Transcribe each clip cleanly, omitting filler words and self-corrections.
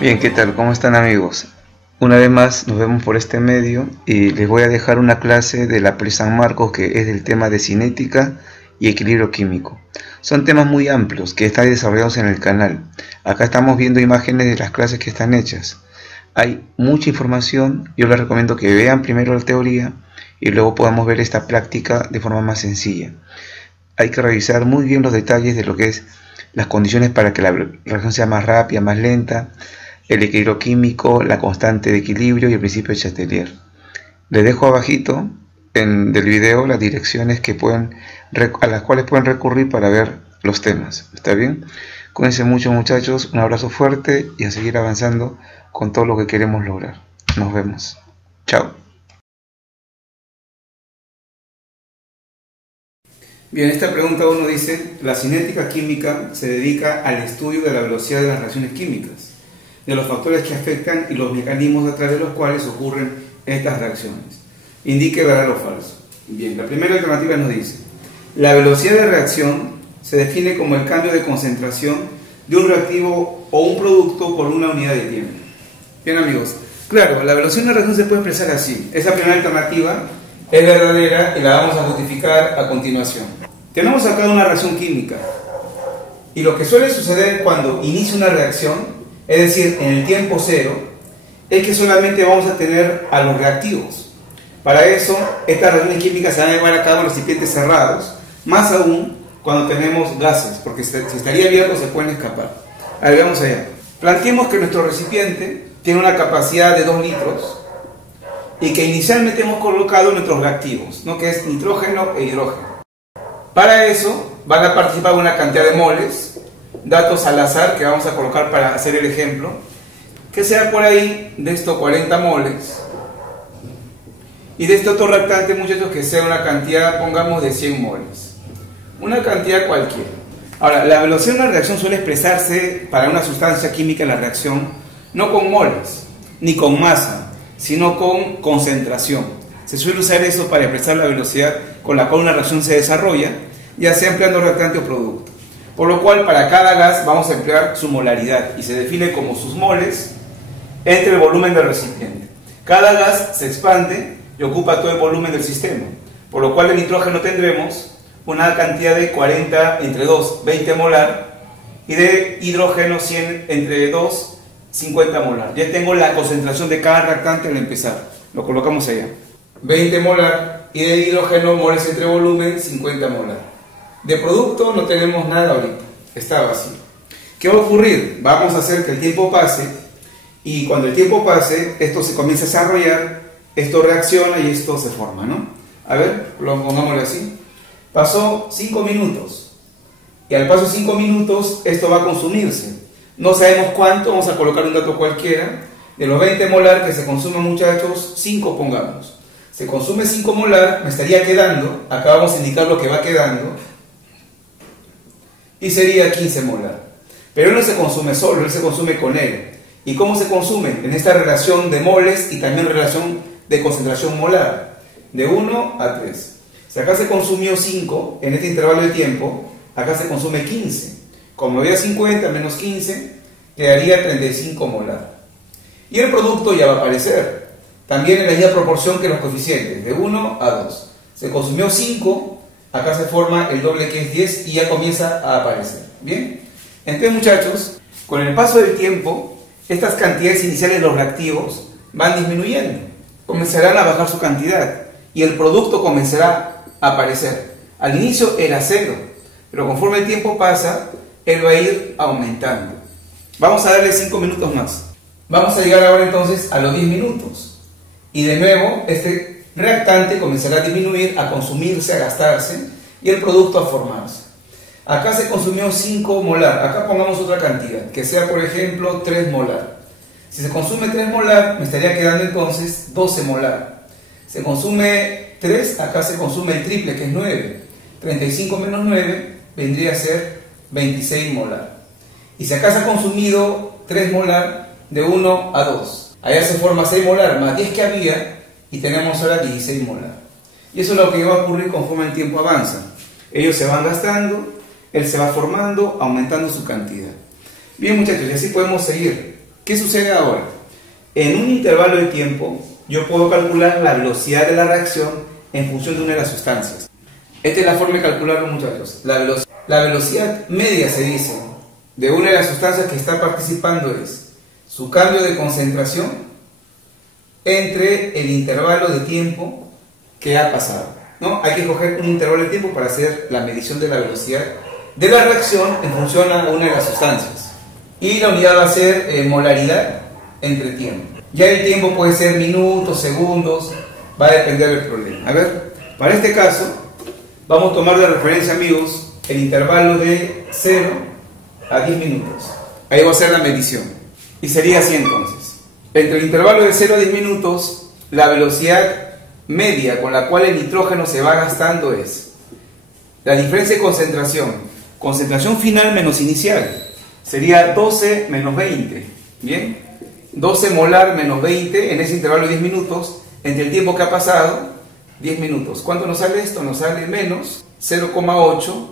Bien, ¿qué tal? ¿Cómo están, amigos? Una vez más nos vemos por este medio y les voy a dejar una clase de la PRI San Marcos que es del tema de cinética y equilibrio químico. Son temas muy amplios que están desarrollados en el canal. Acá estamos viendo imágenes de las clases que están hechas. Hay mucha información, yo les recomiendo que vean primero la teoría y luego podamos ver esta práctica de forma más sencilla. Hay que revisar muy bien los detalles de lo que es las condiciones para que la reacción sea más rápida, más lenta, el equilibrio químico, la constante de equilibrio y el principio de Chatelier. Les dejo abajito del video las direcciones a las cuales pueden recurrir para ver los temas. ¿Está bien? Cuídense mucho, muchachos, un abrazo fuerte y a seguir avanzando con todo lo que queremos lograr. Nos vemos. Chao. Bien, esta pregunta uno dice, la cinética química se dedica al estudio de la velocidad de las reacciones químicas, de los factores que afectan y los mecanismos a través de los cuales ocurren estas reacciones. Indique verdadero o falso. Bien, la primera alternativa nos dice, la velocidad de reacción se define como el cambio de concentración de un reactivo o un producto por una unidad de tiempo. Bien, amigos, claro, la velocidad de una reacción se puede expresar así. Esa primera alternativa es verdadera y la vamos a justificar a continuación. Tenemos acá una reacción química y lo que suele suceder cuando inicia una reacción, es decir, en el tiempo cero, es que solamente vamos a tener a los reactivos. Para eso, estas reacciones químicas se van a llevar a cabo en recipientes cerrados, más aún cuando tenemos gases, porque si estaría abierto se pueden escapar. A ver, vamos allá. Planteemos que nuestro recipiente tiene una capacidad de 2 litros y que inicialmente hemos colocado nuestros reactivos, ¿no? Que es nitrógeno e hidrógeno. Para eso van a participar una cantidad de moles, datos al azar que vamos a colocar para hacer el ejemplo, que sea por ahí de estos 40 moles y de este otro reactante, muchachos, que sea una cantidad, pongamos, de 100 moles, una cantidad cualquiera. Ahora, la velocidad de una reacción suele expresarse para una sustancia química en la reacción no con moles ni con masa, sino con concentración. Se suele usar eso para expresar la velocidad con la cual una reacción se desarrolla, ya sea empleando reactante o producto. Por lo cual, para cada gas vamos a emplear su molaridad y se define como sus moles entre el volumen del recipiente. Cada gas se expande y ocupa todo el volumen del sistema, por lo cual de nitrógeno tendremos una cantidad de 40 entre 2, 20 molar, y de hidrógeno 100 entre 2, 50 molar. Ya tengo la concentración de cada reactante al empezar, lo colocamos allá. 20 molar, y de hidrógeno, moles entre volumen, 50 molar. De producto no tenemos nada ahorita, está vacío. ¿Qué va a ocurrir? Vamos a hacer que el tiempo pase, y cuando el tiempo pase, esto se comienza a desarrollar, esto reacciona y esto se forma, ¿no? A ver, lo pongámoslo así. Pasó 5 minutos, y al paso de 5 minutos, esto va a consumirse. No sabemos cuánto, vamos a colocar un dato cualquiera. De los 20 molar que se consumen, muchachos, 5 pongamos. Se consume 5 molar, me estaría quedando, acá vamos a indicar lo que va quedando, y sería 15 molar. Pero él no se consume solo, él se consume con él. ¿Y cómo se consume? En esta relación de moles y también relación de concentración molar, de 1 a 3. Si acá se consumió 5, en este intervalo de tiempo, acá se consume 15. Como había 50 menos 15, quedaría 35 molar. Y el producto ya va a aparecer, también en la misma proporción que los coeficientes, de 1 a 2. Se consumió 5, acá se forma el doble que es 10 y ya comienza a aparecer. ¿Bien? Entonces, muchachos, con el paso del tiempo, estas cantidades iniciales de los reactivos van disminuyendo. Comenzarán a bajar su cantidad y el producto comenzará a aparecer. Al inicio era 0, pero conforme el tiempo pasa, él va a ir aumentando. Vamos a darle 5 minutos más. Vamos a llegar ahora entonces a los 10 minutos. Y de nuevo, este reactante comenzará a disminuir, a consumirse, a gastarse, y el producto a formarse. Acá se consumió 5 molar, acá pongamos otra cantidad, que sea por ejemplo 3 molar. Si se consume 3 molar, me estaría quedando entonces 12 molar. Se consume 3, acá se consume el triple, que es 9. 35 menos 9 vendría a ser 26 molar. Y si acá se ha consumido 3 molar, de 1 a 2. Allá se forma 6 molar, más 10 que había, y tenemos ahora 16 molar. Y eso es lo que va a ocurrir conforme el tiempo avanza. Ellos se van gastando, él se va formando, aumentando su cantidad. Bien, muchachos, y así podemos seguir. ¿Qué sucede ahora? En un intervalo de tiempo, yo puedo calcular la velocidad de la reacción en función de una de las sustancias. Esta es la forma de calcularlo, muchachos. La velocidad media, se dice, de una de las sustancias que está participando es su cambio de concentración entre el intervalo de tiempo que ha pasado, ¿no? Hay que coger un intervalo de tiempo para hacer la medición de la velocidad de la reacción en función a una de las sustancias. Y la unidad va a ser molaridad entre tiempo. Ya el tiempo puede ser minutos, segundos, va a depender del problema. A ver, para este caso, vamos a tomar de referencia, amigos, el intervalo de 0 a 10 minutos. Ahí va a ser la medición. Y sería así entonces. Entre el intervalo de 0 a 10 minutos, la velocidad media con la cual el nitrógeno se va gastando es la diferencia de concentración. Concentración final menos inicial. Sería 12 menos 20. ¿Bien? 12 molar menos 20 en ese intervalo de 10 minutos. Entre el tiempo que ha pasado, 10 minutos. ¿Cuánto nos sale esto? Nos sale menos 0,8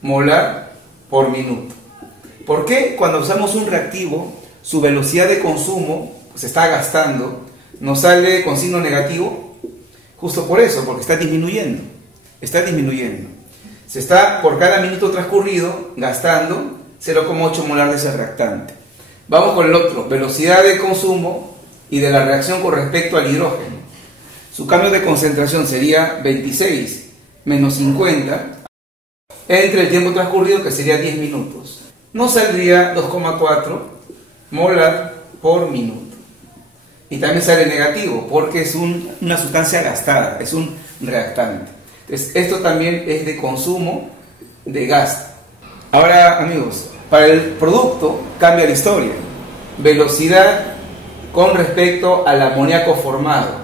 molar por minuto. ¿Por qué cuando usamos un reactivo, su velocidad de consumo se está gastando, nos sale con signo negativo? Justo por eso, porque está disminuyendo. Está disminuyendo. Se está, por cada minuto transcurrido, gastando 0,8 molar de ese reactante. Vamos con el otro, velocidad de consumo y de la reacción con respecto al hidrógeno. Su cambio de concentración sería 26 menos 50 entre el tiempo transcurrido, que sería 10 minutos. Nos saldría 2,4 molar por minuto. Y también sale negativo porque es una sustancia gastada, es un reactante. Entonces, esto también es de consumo de gasto. Ahora, amigos, para el producto cambia la historia. Velocidad con respecto al amoníaco formado.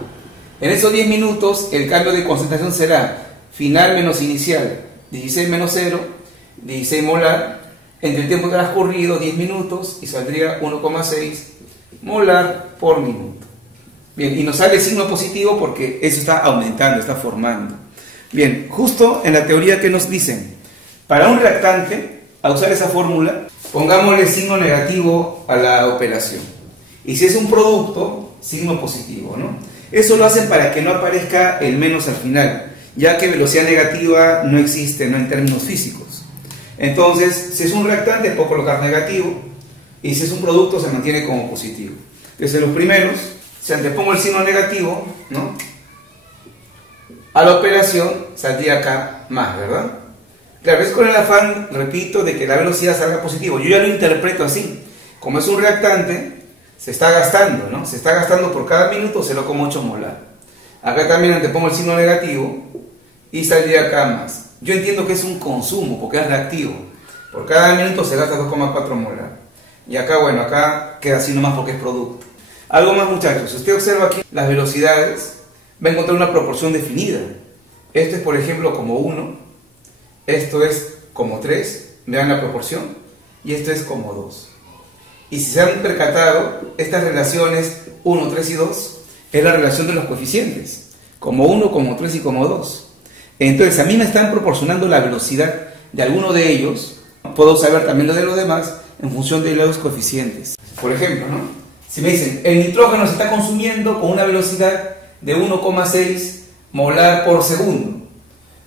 En esos 10 minutos el cambio de concentración será final menos inicial, 16 menos 0, 16 molar, entre el tiempo transcurrido 10 minutos y saldría 1,6 molar por minuto. Bien, y nos sale signo positivo porque eso está aumentando, está formando. Bien, justo en la teoría que nos dicen, para un reactante, a usar esa fórmula, pongámosle signo negativo a la operación. Y si es un producto, signo positivo, ¿no? Eso lo hacen para que no aparezca el menos al final, ya que velocidad negativa no existe, no en términos físicos. Entonces, si es un reactante, puedo colocar negativo, y si es un producto, se mantiene como positivo. Desde los primeros, si antepongo el signo negativo, ¿no?, a la operación, saldría acá más, ¿verdad? Claro, es con el afán, repito, de que la velocidad salga positivo. Yo ya lo interpreto así. Como es un reactante, se está gastando, ¿no? Se está gastando por cada minuto 0,8 molar. Acá también antepongo el signo negativo y saldría acá más. Yo entiendo que es un consumo, porque es reactivo. Por cada minuto se gasta 2,4 molar. Y acá, bueno, acá queda así nomás porque es producto. Algo más, muchachos. Si usted observa aquí las velocidades, va a encontrar una proporción definida. Esto es, por ejemplo, como 1. Esto es como 3. Vean la proporción. Y esto es como 2. Y si se han percatado, estas relaciones 1, 3 y 2 es la relación de los coeficientes. Como 1, como 3 y como 2. Entonces, a mí me están proporcionando la velocidad de alguno de ellos. Puedo saber también lo de los demás en función de los coeficientes. Por ejemplo, ¿no?, si me dicen, el nitrógeno se está consumiendo con una velocidad de 1,6 molar por segundo.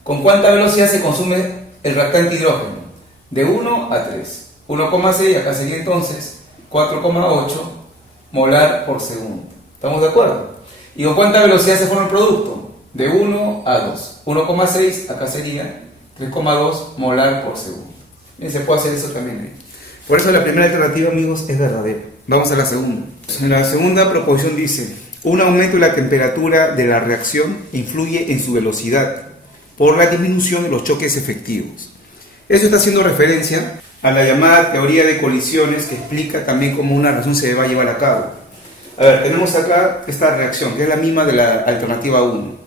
¿Con cuánta velocidad se consume el reactante hidrógeno? De 1 a 3. 1,6, acá sería entonces 4,8 molar por segundo. ¿Estamos de acuerdo? ¿Y con cuánta velocidad se forma el producto? De 1 a 2. 1,6, acá sería 3,2 molar por segundo. Bien, se puede hacer eso también. Por eso la primera alternativa, amigos, es verdadera. Vamos a la segunda. En la segunda proposición dice, un aumento de la temperatura de la reacción influye en su velocidad por la disminución de los choques efectivos. Eso está haciendo referencia a la llamada teoría de colisiones, que explica también cómo una reacción se va a llevar a cabo. A ver, tenemos acá esta reacción, que es la misma de la alternativa 1.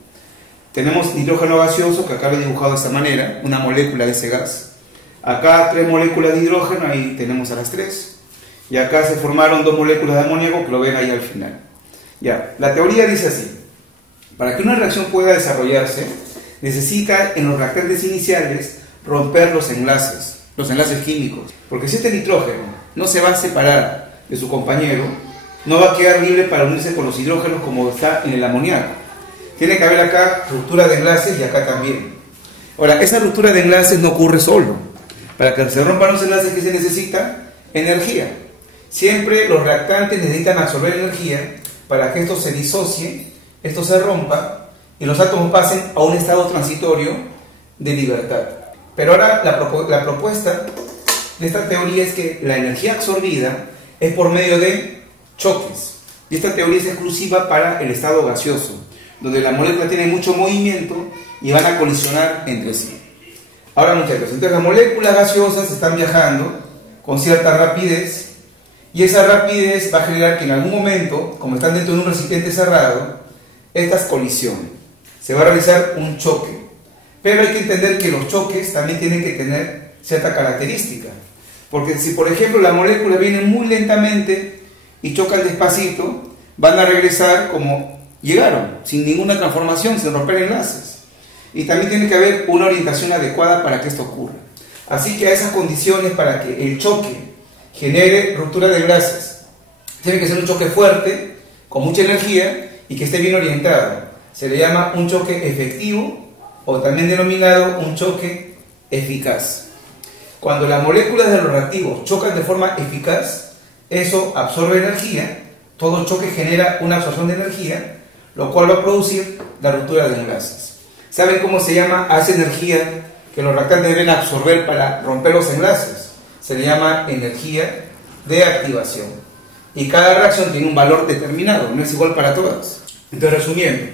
Tenemos nitrógeno gaseoso, que acá lo he dibujado de esta manera, una molécula de ese gas. Acá 3 moléculas de hidrógeno, ahí tenemos a las 3. Y acá se formaron 2 moléculas de amoníaco, que lo ven ahí al final. Ya, la teoría dice así: para que una reacción pueda desarrollarse, necesita en los reactantes iniciales romper los enlaces químicos. Porque si este nitrógeno no se va a separar de su compañero, no va a quedar libre para unirse con los hidrógenos como está en el amoníaco. Tiene que haber acá ruptura de enlaces y acá también. Ahora, esa ruptura de enlaces no ocurre solo. Para que se rompan los enlaces, ¿qué se necesita? Energía. Siempre los reactantes necesitan absorber energía para que esto se disocie, esto se rompa y los átomos pasen a un estado transitorio de libertad. Pero ahora la propuesta de esta teoría es que la energía absorbida es por medio de choques. Y esta teoría es exclusiva para el estado gaseoso, donde la molécula tiene mucho movimiento y van a colisionar entre sí. Ahora, muchachos, entonces las moléculas gaseosas están viajando con cierta rapidez y esa rapidez va a generar que en algún momento, como están dentro de un recipiente cerrado, estas colisionen. Se va a realizar un choque. Pero hay que entender que los choques también tienen que tener cierta característica. Porque si, por ejemplo, las moléculas vienen muy lentamente y chocan despacito, van a regresar como llegaron, sin ninguna transformación, sin romper enlaces. Y también tiene que haber una orientación adecuada para que esto ocurra. Así que a esas condiciones, para que el choque genere ruptura de enlaces, tiene que ser un choque fuerte, con mucha energía y que esté bien orientado. Se le llama un choque efectivo o también denominado un choque eficaz. Cuando las moléculas de los reactivos chocan de forma eficaz, eso absorbe energía, todo choque genera una absorción de energía, lo cual va a producir la ruptura de enlaces. ¿Saben cómo se llama a esa energía que los reactantes deben absorber para romper los enlaces? Se le llama energía de activación. Y cada reacción tiene un valor determinado, no es igual para todas. Entonces, resumiendo,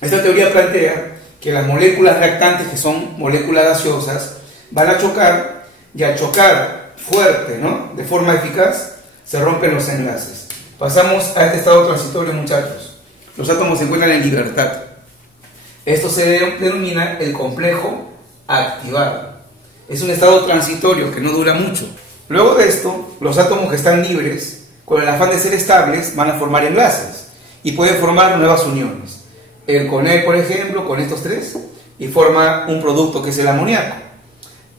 esta teoría plantea que las moléculas reactantes, que son moléculas gaseosas, van a chocar, y al chocar fuerte, ¿no?, de forma eficaz, se rompen los enlaces. Pasamos a este estado transitorio, muchachos. Los átomos se encuentran en libertad. Esto se denomina el complejo activado. Es un estado transitorio que no dura mucho. Luego de esto, los átomos que están libres, con el afán de ser estables, van a formar enlaces y pueden formar nuevas uniones. El con E, por ejemplo, con estos tres, y forma un producto que es el amoníaco.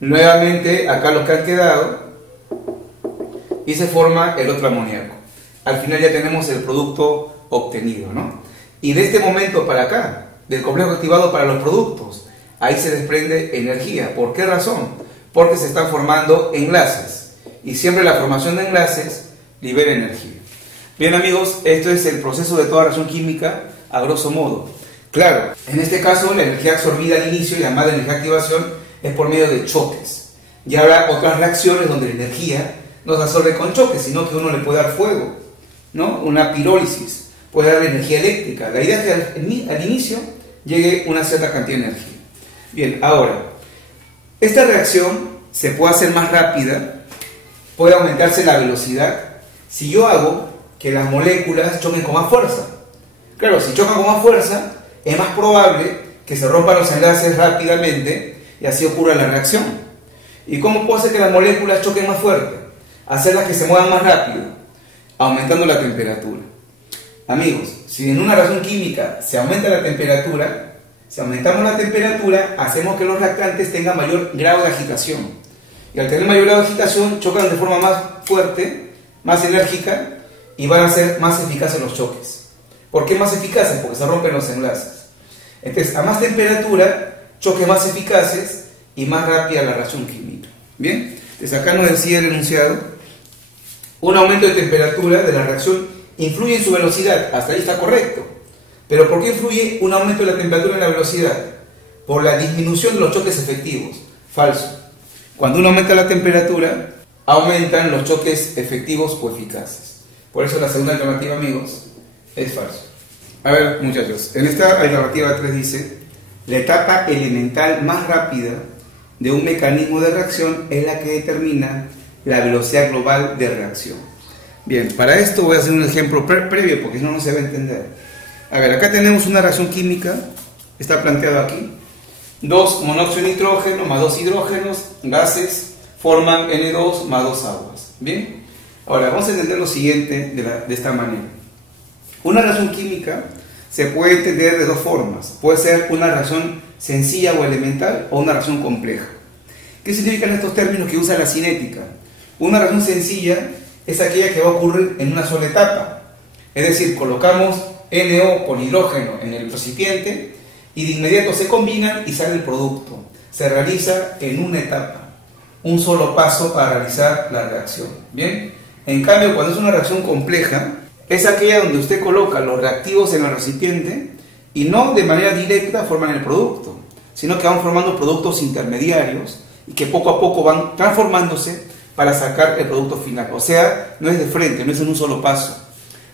Nuevamente, acá los que han quedado, y se forma el otro amoníaco. Al final ya tenemos el producto obtenido, ¿no? Y de este momento para acá, del complejo activado para los productos, ahí se desprende energía. ¿Por qué razón? Porque se están formando enlaces. Y siempre la formación de enlaces libera energía. Bien, amigos, esto es el proceso de toda reacción química a grosso modo. Claro, en este caso la energía absorbida al inicio, llamada energía de activación, es por medio de choques. Y habrá otras reacciones donde la energía no se absorbe con choques, sino que uno le puede dar fuego, ¿no? Una pirólisis, puede dar energía eléctrica. La idea es que al inicio llegue una cierta cantidad de energía. Bien, ahora, esta reacción se puede hacer más rápida, puede aumentarse la velocidad, si yo hago que las moléculas choquen con más fuerza. Claro, si chocan con más fuerza, es más probable que se rompan los enlaces rápidamente y así ocurra la reacción. ¿Y cómo puedo hacer que las moléculas choquen más fuerte? Hacerlas que se muevan más rápido, aumentando la temperatura. Amigos, si en una reacción química se aumenta la temperatura, si aumentamos la temperatura, hacemos que los reactantes tengan mayor grado de agitación. Y al tener mayor grado de agitación, chocan de forma más fuerte, más enérgica, y van a ser más eficaces los choques. ¿Por qué más eficaces? Porque se rompen los enlaces. Entonces, a más temperatura, choques más eficaces y más rápida la reacción química. Bien, entonces acá nos decía el enunciado, un aumento de temperatura de la reacción influye en su velocidad, hasta ahí está correcto. Pero ¿por qué influye un aumento de la temperatura en la velocidad? Por la disminución de los choques efectivos. Falso. Cuando uno aumenta la temperatura, aumentan los choques efectivos o eficaces. Por eso la segunda alternativa, amigos, es falso. A ver, muchachos, en esta alternativa 3 dice, la etapa elemental más rápida de un mecanismo de reacción es la que determina la velocidad global de reacción. Bien, para esto voy a hacer un ejemplo previo, porque si no, no se va a entender. A ver, acá tenemos una reacción química, está planteado aquí. 2 monóxido de nitrógeno más 2 hidrógenos, gases, forman N2 más 2 aguas. Bien, ahora vamos a entender lo siguiente de esta manera. Una reacción química se puede entender de dos formas. Puede ser una reacción sencilla o elemental o una reacción compleja. ¿Qué significan estos términos que usa la cinética? Una reacción sencilla es aquella que va a ocurrir en una sola etapa. Es decir, colocamos NO con hidrógeno en el recipiente y de inmediato se combinan y sale el producto. Se realiza en una etapa, un solo paso para realizar la reacción. ¿Bien? En cambio, cuando es una reacción compleja, es aquella donde usted coloca los reactivos en el recipiente y no de manera directa forman el producto, sino que van formando productos intermediarios y que poco a poco van transformándose para sacar el producto final. O sea, no es de frente, no es en un solo paso.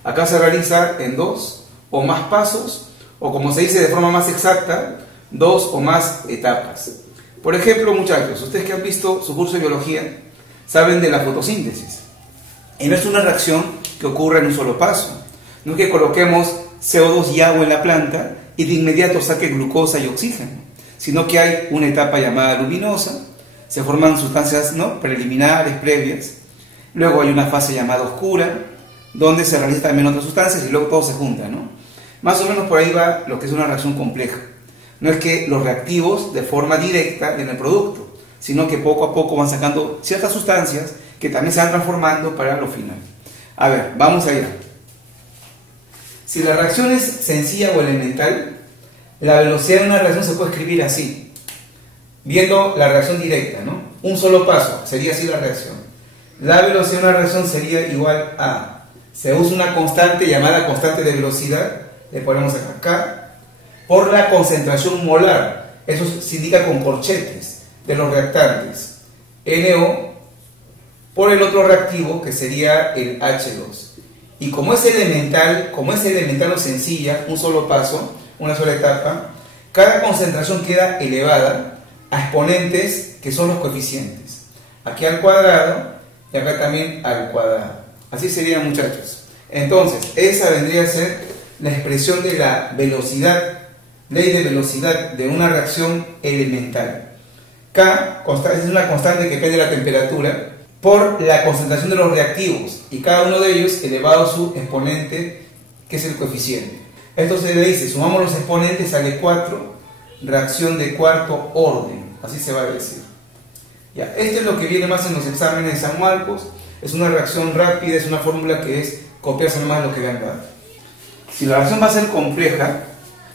Acá se realiza en 2 o más pasos, o como se dice de forma más exacta, 2 o más etapas. Por ejemplo, muchachos, ustedes que han visto su curso de biología, saben de la fotosíntesis. Y no es una reacción que ocurre en un solo paso. No es que coloquemos CO2 y agua en la planta y de inmediato saque glucosa y oxígeno, sino que hay una etapa llamada luminosa, se forman sustancias, ¿no?, preliminares, previas. Luego hay una fase llamada oscura, donde se realizan también otras sustancias y luego todo se junta, ¿no? Más o menos por ahí va lo que es una reacción compleja. No es que los reactivos de forma directa en el producto, sino que poco a poco van sacando ciertas sustancias que también se van transformando para lo final. A ver, vamos allá. Si la reacción es sencilla o elemental, la velocidad de una reacción se puede escribir así, viendo la reacción directa, ¿no? Un solo paso, sería así la reacción. La velocidad de una reacción sería igual a, se usa una constante llamada constante de velocidad, le ponemos acá K, por la concentración molar, eso se indica con corchetes, de los reactantes, NO, por el otro reactivo que sería el H2. Y como es elemental o sencilla, un solo paso, una sola etapa, cada concentración queda elevada a exponentes que son los coeficientes. Aquí al cuadrado y acá también al cuadrado. Así sería, muchachos. Entonces, esa vendría a ser la expresión de la velocidad, ley de velocidad de una reacción elemental. K es una constante que depende de la temperatura por la concentración de los reactivos y cada uno de ellos elevado a su exponente, que es el coeficiente. Esto se le dice, sumamos los exponentes, sale 4, reacción de cuarto orden, así se va a decir. Ya, esto es lo que viene más en los exámenes de San Marcos, es una reacción rápida, es una fórmula que es copiarse nomás lo que vean dado. Si la reacción va a ser compleja,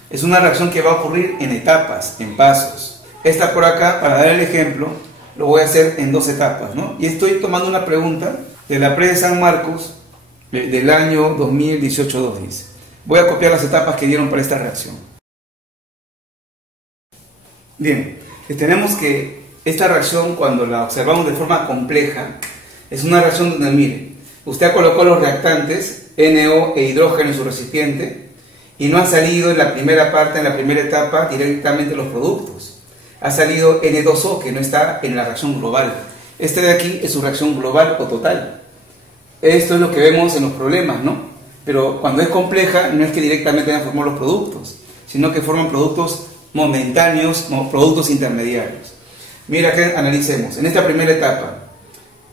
es una reacción que va a ocurrir en etapas, en pasos. Esta por acá, para dar el ejemplo, lo voy a hacer en 2 etapas, ¿no? Y estoy tomando una pregunta de la pre de San Marcos del año 2018-2, dice. Voy a copiar las etapas que dieron para esta reacción. Bien, tenemos que esta reacción, cuando la observamos de forma compleja, es una reacción donde, mire, usted colocó los reactantes, NO e hidrógeno en su recipiente, y no han salido en la primera parte, en la primera etapa, directamente los productos. Ha salido N2O, que no está en la reacción global. Este de aquí es su reacción global o total. Esto es lo que vemos en los problemas, ¿no? Pero cuando es compleja, no es que directamente vayan a formar los productos, sino que forman productos momentáneos, como productos intermediarios. Mira que analicemos. En esta primera etapa,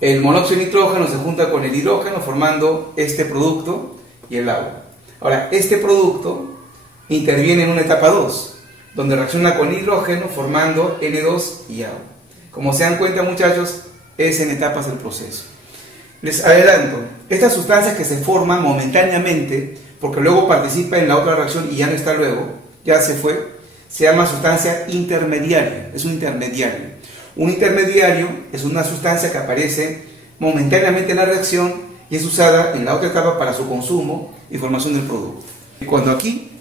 el monóxido de nitrógeno se junta con el hidrógeno formando este producto y el agua. Ahora, este producto interviene en una etapa 2, donde reacciona con hidrógeno formando N2 y agua. Como se dan cuenta, muchachos, es en etapas del proceso. Les adelanto, estas sustancias que se forman momentáneamente, porque luego participa en la otra reacción y ya no está luego, ya se fue, se llama sustancia intermediaria, es un intermediario. Un intermediario es una sustancia que aparece momentáneamente en la reacción y es usada en la otra etapa para su consumo y formación del producto. Y cuando aquí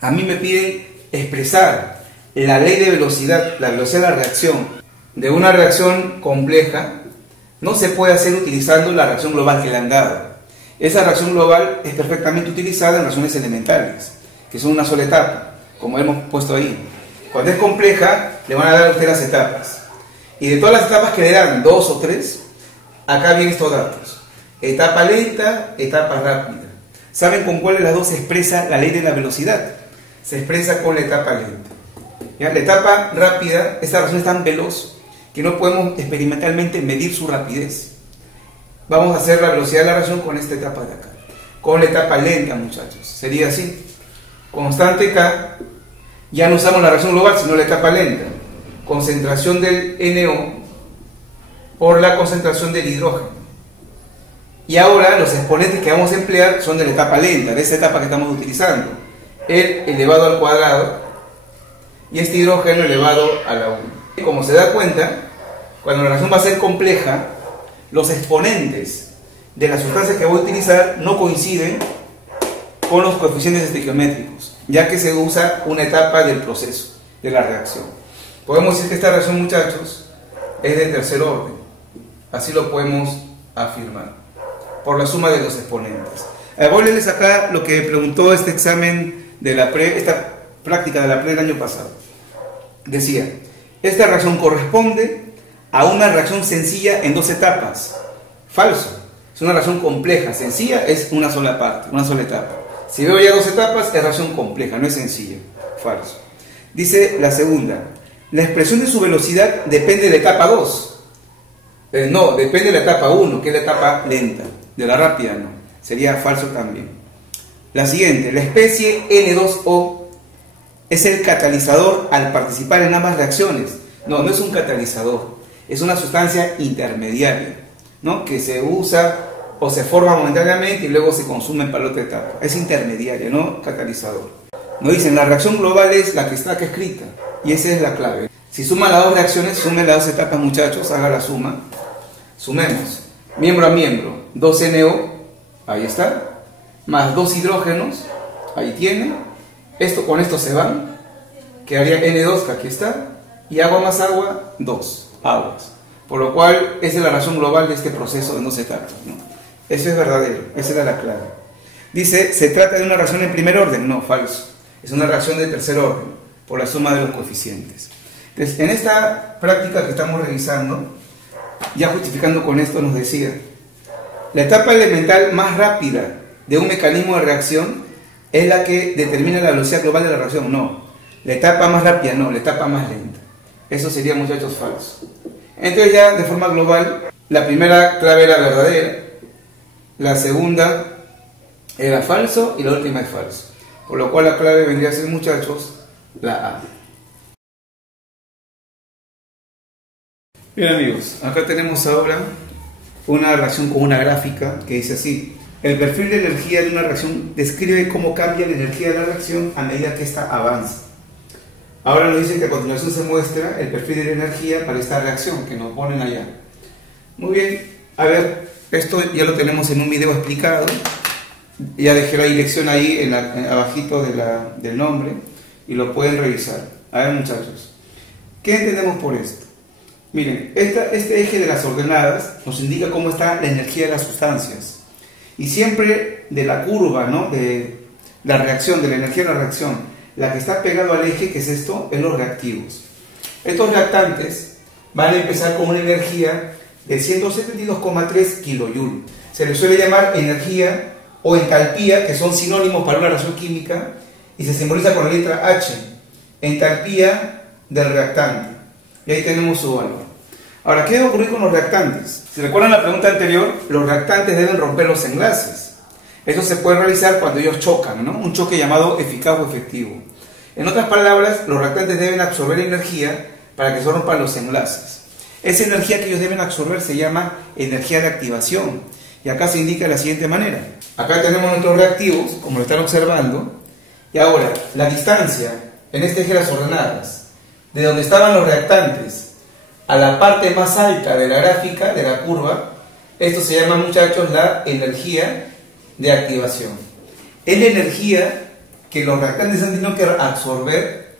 a mí me piden expresar la ley de velocidad, la velocidad de la reacción de una reacción compleja, no se puede hacer utilizando la reacción global que le han dado. Esa reacción global es perfectamente utilizada en reacciones elementales, que son una sola etapa, como hemos puesto ahí. Cuando es compleja, le van a dar a usted las etapas. Y de todas las etapas que le dan, 2 o 3, acá vienen estos datos. Etapa lenta, etapa rápida. ¿Saben con cuál de las dos se expresa la ley de la velocidad? Se expresa con la etapa lenta. ¿Ya? La etapa rápida, esta reacción es tan veloz que no podemos experimentalmente medir su rapidez. Vamos a hacer la velocidad de la reacción con esta etapa de acá. Con la etapa lenta, muchachos. Sería así. Constante K, ya no usamos la reacción global, sino la etapa lenta. Concentración del NO por la concentración del hidrógeno. Y ahora los exponentes que vamos a emplear son de la etapa lenta, de esa etapa que estamos utilizando. El elevado al cuadrado y este hidrógeno elevado a la 1. Como se da cuenta, cuando la reacción va a ser compleja, los exponentes de las sustancias que voy a utilizar no coinciden con los coeficientes estequiométricos, ya que se usa una etapa del proceso, de la reacción. Podemos decir que esta reacción, muchachos, es de tercer orden. Así lo podemos afirmar, por la suma de los exponentes. Voy a leerles acá lo que preguntó este examen de la esta práctica de la del año pasado. Decía, esta reacción corresponde a una reacción sencilla en 2 etapas. Falso. Es una reacción compleja. Sencilla es una sola parte, una sola etapa. Si veo ya 2 etapas, es reacción compleja, no es sencilla. Falso. Dice la segunda, la expresión de su velocidad depende de la etapa 2. No, depende de la etapa 1, que es la etapa lenta. De la rápida no. Sería falso también. La siguiente, la especie N2O es el catalizador al participar en ambas reacciones. No, no es un catalizador, es una sustancia intermediaria, ¿no? Que se usa o se forma momentáneamente y luego se consume para la otra etapa. Es intermediaria, no catalizador. Nos dicen, la reacción global es la que está acá escrita, y esa es la clave. Si suman las 2 reacciones, sumen las 2 etapas, muchachos, haga la suma. Sumemos, miembro a miembro, 2NO, ahí está, más 2 hidrógenos, ahí tiene, esto con esto se van, quedaría N2, que aquí está, y agua más agua, 2 aguas. Por lo cual, esa es la reacción global de este proceso en 2 etapas, ¿no? Eso es verdadero, esa era la clave. Dice, ¿se trata de una reacción en primer orden? No, falso. Es una reacción de tercer orden, por la suma de los coeficientes. Entonces, en esta práctica que estamos revisando, ya justificando con esto, nos decía, la etapa elemental más rápida de un mecanismo de reacción es la que determina la velocidad global de la reacción. No, la etapa más rápida no, la etapa más lenta. Eso sería, muchachos, falso. Entonces ya de forma global, la primera clave era verdadera, la segunda era falso y la última es falso. Por lo cual la clave vendría a ser, muchachos, la A. Bien, amigos, acá tenemos ahora una reacción con una gráfica que dice así: el perfil de energía de una reacción describe cómo cambia la energía de la reacción a medida que ésta avanza. Ahora nos dicen que a continuación se muestra el perfil de la energía para esta reacción que nos ponen allá. Muy bien, a ver, esto ya lo tenemos en un video explicado. Ya dejé la dirección ahí abajito del nombre y lo pueden revisar. A ver, muchachos, ¿qué entendemos por esto? Miren, este eje de las ordenadas nos indica cómo está la energía de las sustancias. Y siempre de la curva, ¿no?, de la reacción, de la energía de la reacción, la que está pegado al eje, que es esto, es los reactivos. Estos reactantes van a empezar con una energía de 172,3 kJ. Se les suele llamar energía o entalpía, que son sinónimos para una reacción química, y se simboliza con la letra H, entalpía del reactante. Y ahí tenemos su valor. Ahora, ¿qué debe ocurrir con los reactantes? Si recuerdan la pregunta anterior, los reactantes deben romper los enlaces. Eso se puede realizar cuando ellos chocan, ¿no? Un choque llamado eficaz o efectivo. En otras palabras, los reactantes deben absorber energía para que se rompan los enlaces. Esa energía que ellos deben absorber se llama energía de activación. Y acá se indica de la siguiente manera. Acá tenemos nuestros reactivos, como lo están observando. Y ahora, la distancia en este eje de las ordenadas, de donde estaban los reactantes a la parte más alta de la gráfica, de la curva, esto se llama, muchachos, la energía de activación. Es la energía que los reactantes han tenido que absorber,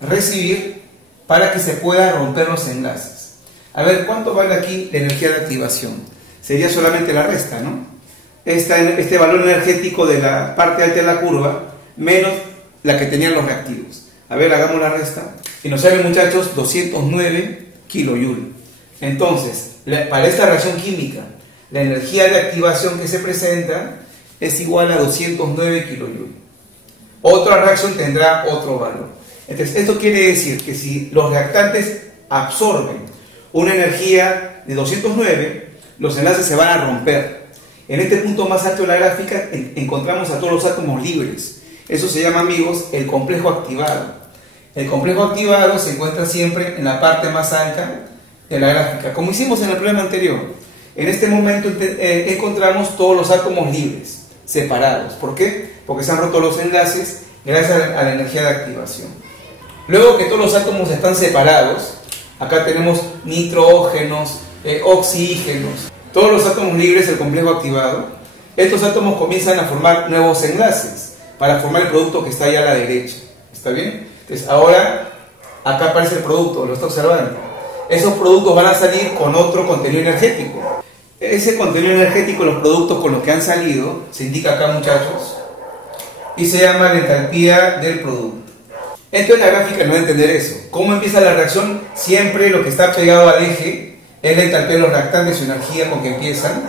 recibir, para que se pueda romper los enlaces. A ver, ¿cuánto vale aquí la energía de activación? Sería solamente la resta, ¿no? Este valor energético de la parte alta de la curva, menos la que tenían los reactivos. A ver, hagamos la resta. Y nos sale, muchachos, 209 kJ. Entonces, para esta reacción química, la energía de activación que se presenta es igual a 209 kJ. Otra reacción tendrá otro valor. Entonces, esto quiere decir que si los reactantes absorben una energía de 209, los enlaces se van a romper. En este punto más alto de la gráfica encontramos a todos los átomos libres. Eso se llama, amigos, el complejo activado. El complejo activado se encuentra siempre en la parte más alta de la gráfica, como hicimos en el problema anterior. En este momento encontramos todos los átomos libres, separados. ¿Por qué? Porque se han roto los enlaces gracias a la energía de activación. Luego que todos los átomos están separados, acá tenemos nitrógenos, oxígenos, todos los átomos libres del complejo activado. Estos átomos comienzan a formar nuevos enlaces para formar el producto que está allá a la derecha. ¿Está bien? Entonces ahora acá aparece el producto, lo está observando. Esos productos van a salir con otro contenido energético. Ese contenido energético, los productos con los que han salido, se indica acá, muchachos, y se llama la entalpía del producto. Entonces la gráfica no va a entender eso. ¿Cómo empieza la reacción? Siempre lo que está pegado al eje es la entalpía de los reactantes, su energía con que empiezan.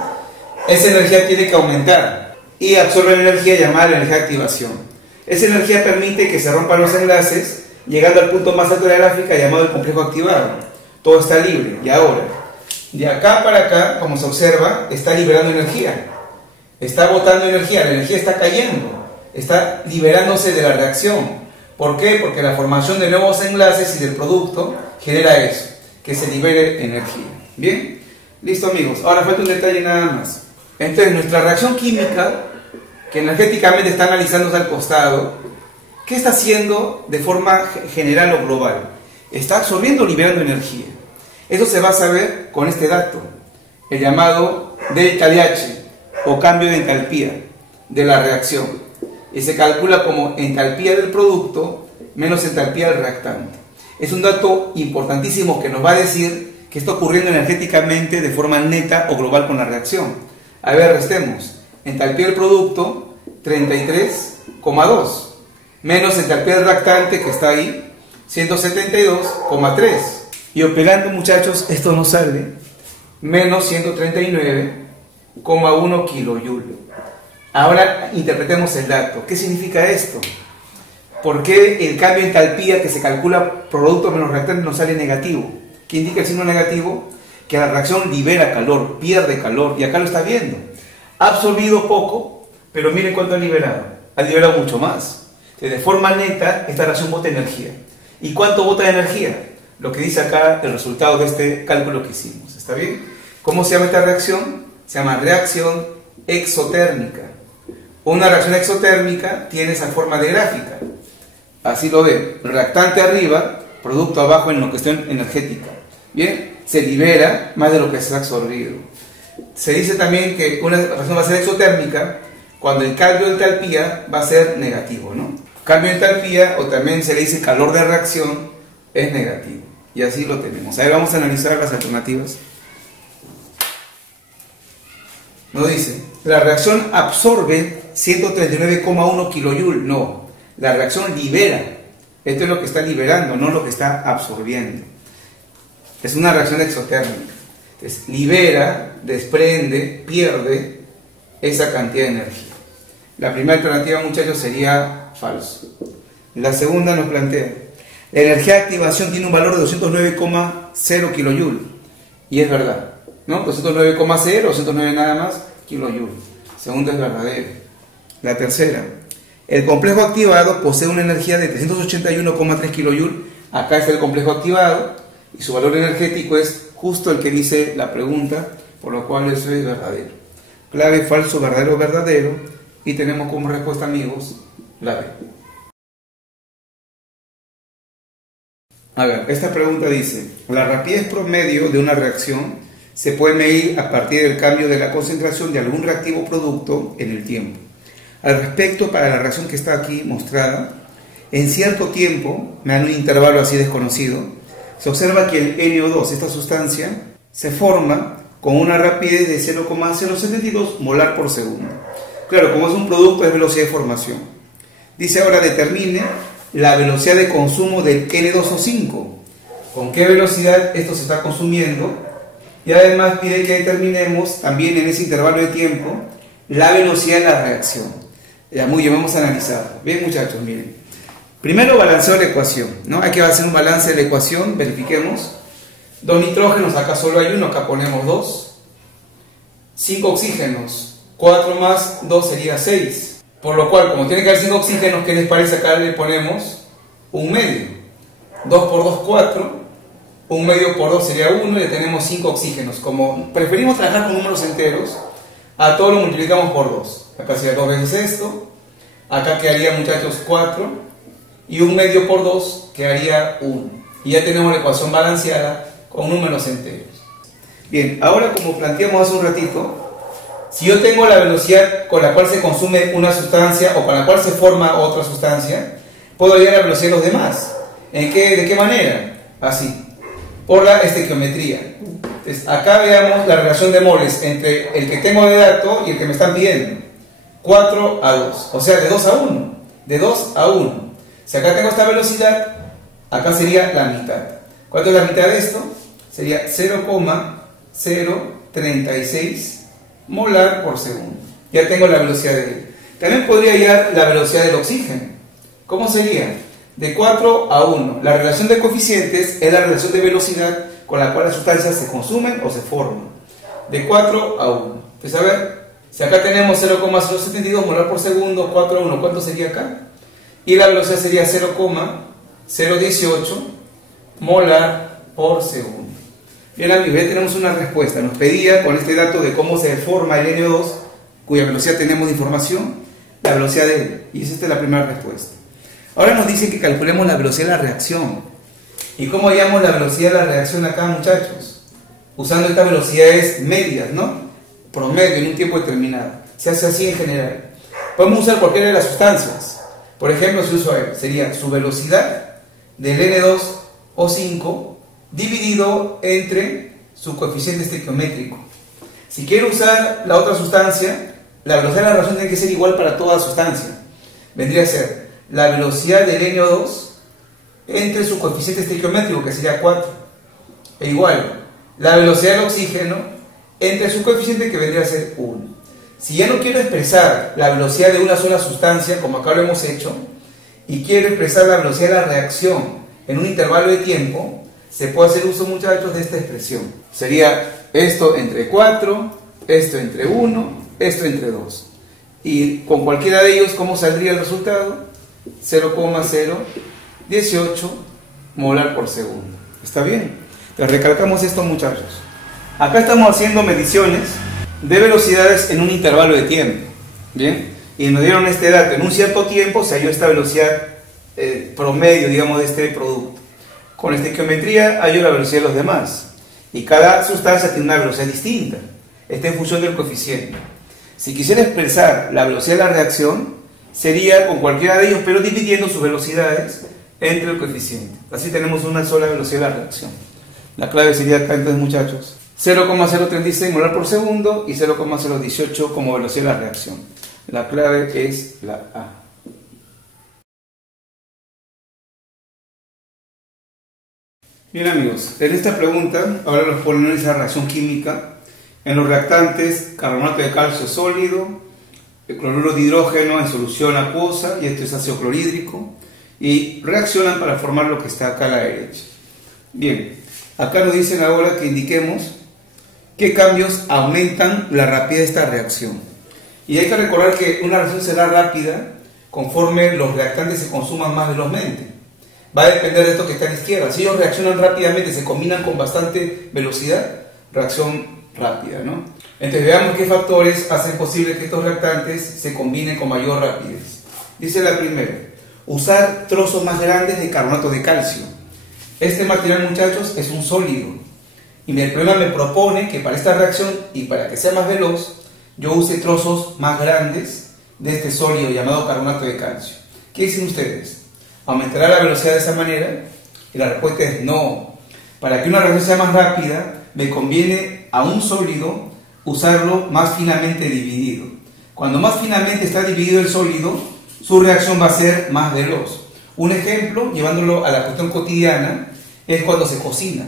Esa energía tiene que aumentar y absorbe la energía llamada energía de activación. Esa energía permite que se rompan los enlaces, llegando al punto más alto de la gráfica llamado el complejo activado. Todo está libre. Y ahora, de acá para acá, como se observa, está liberando energía. Está botando energía, la energía está cayendo, está liberándose de la reacción. ¿Por qué? Porque la formación de nuevos enlaces y del producto genera eso, que se libere energía. ¿Bien? Listo, amigos. Ahora falta un detalle nada más. Entonces, nuestra reacción química, que energéticamente está analizándose al costado, ¿qué está haciendo de forma general o global? Está absorbiendo o liberando energía. Eso se va a saber con este dato, el llamado delta de H, o cambio de entalpía de la reacción. Y se calcula como entalpía del producto menos entalpía del reactante. Es un dato importantísimo que nos va a decir que está ocurriendo energéticamente de forma neta o global con la reacción. A ver, restemos. Entalpía del producto, 33,2. Menos entalpía del reactante, que está ahí, 172,3. Y operando, muchachos, esto nos sale menos 139,1 kilojoule. Ahora interpretemos el dato. ¿Qué significa esto? ¿Por qué el cambio de entalpía que se calcula producto menos reactante nos sale negativo? ¿Qué indica el signo negativo? Que la reacción libera calor, pierde calor, y acá lo está viendo. Ha absorbido poco, pero miren cuánto ha liberado. Ha liberado mucho más. De forma neta, esta reacción bota energía. ¿Y cuánto bota de energía? Lo que dice acá el resultado de este cálculo que hicimos. ¿Está bien? ¿Cómo se llama esta reacción? Se llama reacción exotérmica. Una reacción exotérmica tiene esa forma de gráfica. Así lo ven. Reactante arriba, producto abajo en la cuestión energética. Bien, se libera más de lo que se ha absorbido. Se dice también que una reacción va a ser exotérmica cuando el cambio de entalpía va a ser negativo, ¿no? Cambio de entalpía, o también se le dice calor de reacción, es negativo. Y así lo tenemos. Ahora vamos a analizar las alternativas. Nos dice, la reacción absorbe 139,1 kilojoule. No, la reacción libera. Esto es lo que está liberando, no lo que está absorbiendo. Es una reacción exotérmica. Entonces, libera, desprende, pierde esa cantidad de energía. La primera alternativa, muchachos, sería falso. La segunda nos plantea, la energía de activación tiene un valor de 209,0 kilojoule. Y es verdad, ¿no? 209,0, 209 nada más, kilojoule. Segundo es verdadero. La tercera, el complejo activado posee una energía de 381,3 kilojoule. Acá está el complejo activado y su valor energético es justo el que dice la pregunta, por lo cual eso es verdadero. Clave, falso, verdadero, verdadero. Y tenemos como respuesta, amigos, la B. A ver, esta pregunta dice, la rapidez promedio de una reacción se puede medir a partir del cambio de la concentración de algún reactivo producto en el tiempo. Al respecto, para la reacción que está aquí mostrada, en cierto tiempo, me dan un intervalo así desconocido, se observa que el NO2, esta sustancia, se forma con una rapidez de 0,072 molar por segundo. Claro, como es un producto, es velocidad de formación. Dice ahora, determine la velocidad de consumo del N2O5. ¿Con qué velocidad esto se está consumiendo? Y además pide que determinemos también en ese intervalo de tiempo la velocidad de la reacción. Ya, muy bien, vamos a analizar. Bien, muchachos, miren. Primero balanceo la ecuación, ¿no? Hay que hacer un balance de la ecuación, verifiquemos. 2 nitrógenos, acá solo hay uno, acá ponemos 2. 5 oxígenos, 4 más 2 sería 6. Por lo cual, como tiene que haber 5 oxígenos, ¿qué les parece? Acá le ponemos un medio. 2 por 2, 4. 1 medio por 2 sería 1 y ya tenemos 5 oxígenos. Como preferimos trabajar con números enteros, a todo lo multiplicamos por 2. Acá sería 2 veces esto, acá quedaría, muchachos, 4, y 1 medio por 2 quedaría 1. Y ya tenemos la ecuación balanceada con números enteros. Bien, ahora como planteamos hace un ratito, si yo tengo la velocidad con la cual se consume una sustancia o con la cual se forma otra sustancia, puedo hallar la velocidad de los demás. ¿De qué manera? Así, por la estequiometría. Entonces, acá veamos la relación de moles entre el que tengo de dato y el que me están pidiendo. 4 a 2, o sea, de 2 a 1. De 2 a 1. Si acá tengo esta velocidad, acá sería la mitad. ¿Cuánto es la mitad de esto? Sería 0,036 molar por segundo. Ya tengo la velocidad de él. También podría hallar la velocidad del oxígeno. ¿Cómo sería? De 4 a 1. La relación de coeficientes es la relación de velocidad con la cual las sustancias se consumen o se forman. De 4 a 1. Entonces, a ver, si acá tenemos 0,072 molar por segundo, 4 a 1, ¿cuánto sería acá? Y la velocidad sería 0,018 molar por segundo. Bien, amigos, ya tenemos una respuesta. Nos pedía con este dato de cómo se forma el NO2, cuya velocidad tenemos de información, la velocidad de él. Y esta es la primera respuesta. Ahora nos dice que calculemos la velocidad de la reacción. ¿Y cómo hallamos la velocidad de la reacción acá, muchachos? Usando estas velocidades medias, ¿no? Promedio en un tiempo determinado. Se hace así en general. Podemos usar cualquiera de las sustancias. Por ejemplo, si uso él, sería su velocidad del N2O5 dividido entre su coeficiente estequiométrico. Si quiero usar la otra sustancia, la velocidad de la reacción tiene que ser igual para toda sustancia. Vendría a ser la velocidad del NO2 entre su coeficiente estequiométrico, que sería 4, e igual la velocidad del oxígeno entre su coeficiente, que vendría a ser 1. Si ya no quiero expresar la velocidad de una sola sustancia, como acá lo hemos hecho, y quiero expresar la velocidad de la reacción en un intervalo de tiempo, se puede hacer uso, muchachos, de esta expresión. Sería esto entre 4, esto entre 1, esto entre 2. Y con cualquiera de ellos, ¿cómo saldría el resultado? 0,018 molar por segundo. ¿Está bien? Les recalcamos esto, muchachos. Acá estamos haciendo mediciones de velocidades en un intervalo de tiempo. ¿Bien? Y nos dieron este dato. En un cierto tiempo se halló esta velocidad promedio, digamos, de este producto. Con estequiometría hallo la velocidad de los demás. Y cada sustancia tiene una velocidad distinta. Esta en función del coeficiente. Si quisiera expresar la velocidad de la reacción, sería con cualquiera de ellos, pero dividiendo sus velocidades entre el coeficiente. Así tenemos una sola velocidad de la reacción. La clave sería acá, entonces, muchachos, 0,036 molar por segundo y 0,018 como velocidad de la reacción. La clave es la A. Bien, amigos, en esta pregunta ahora nos ponen esa reacción química en los reactantes: carbonato de calcio sólido, el cloruro de hidrógeno en solución acuosa, y esto es ácido clorhídrico, y reaccionan para formar lo que está acá a la derecha. Bien, acá nos dicen ahora que indiquemos qué cambios aumentan la rapidez de esta reacción. Y hay que recordar que una reacción será rápida conforme los reactantes se consuman más velozmente. Va a depender de esto que está a la izquierda. Si ellos reaccionan rápidamente, se combinan con bastante velocidad, reacción rápida, ¿no? Entonces veamos qué factores hacen posible que estos reactantes se combinen con mayor rapidez. Dice la primera: usar trozos más grandes de carbonato de calcio. Este material, muchachos, es un sólido. Y el problema me propone que para esta reacción y para que sea más veloz, yo use trozos más grandes de este sólido llamado carbonato de calcio. ¿Qué dicen ustedes? ¿Aumentará la velocidad de esa manera? Y la respuesta es no. Para que una reacción sea más rápida, me conviene a un sólido usarlo más finamente dividido. Cuando más finamente está dividido el sólido, su reacción va a ser más veloz. Un ejemplo, llevándolo a la cuestión cotidiana, es cuando se cocina.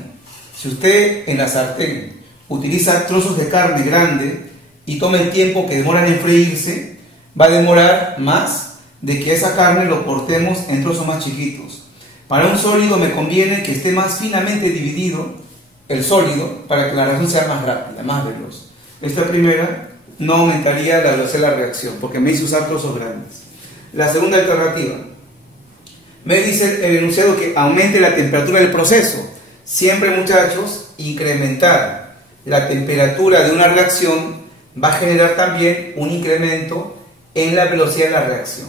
Si usted en la sartén utiliza trozos de carne grande y toma el tiempo que demoran en freírse, va a demorar más de que esa carne lo cortemos en trozos más chiquitos. Para un sólido me conviene que esté más finamente dividido el sólido para que la reacción sea más rápida, más veloz. Esta primera no aumentaría la velocidad de la reacción porque me hizo usar trozos grandes. La segunda alternativa me dice el enunciado que aumente la temperatura del proceso. Siempre, muchachos, incrementar la temperatura de una reacción va a generar también un incremento en la velocidad de la reacción.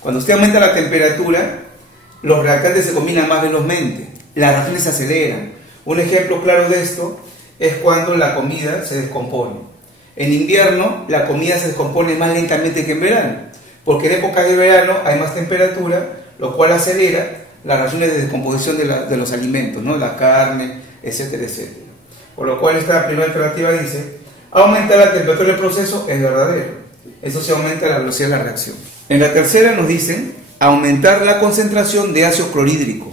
Cuando usted aumenta la temperatura, los reactantes se combinan más velozmente, las reacciones se aceleran. Un ejemplo claro de esto es cuando la comida se descompone. En invierno la comida se descompone más lentamente que en verano, porque en época de verano hay más temperatura, lo cual acelera las reacciones de descomposición de los alimentos, ¿no? La carne, etcétera, etcétera. Por lo cual esta primera alternativa dice, aumentar la temperatura del proceso es verdadero. Eso se aumenta la velocidad de la reacción. En la tercera nos dicen, aumentar la concentración de ácido clorhídrico.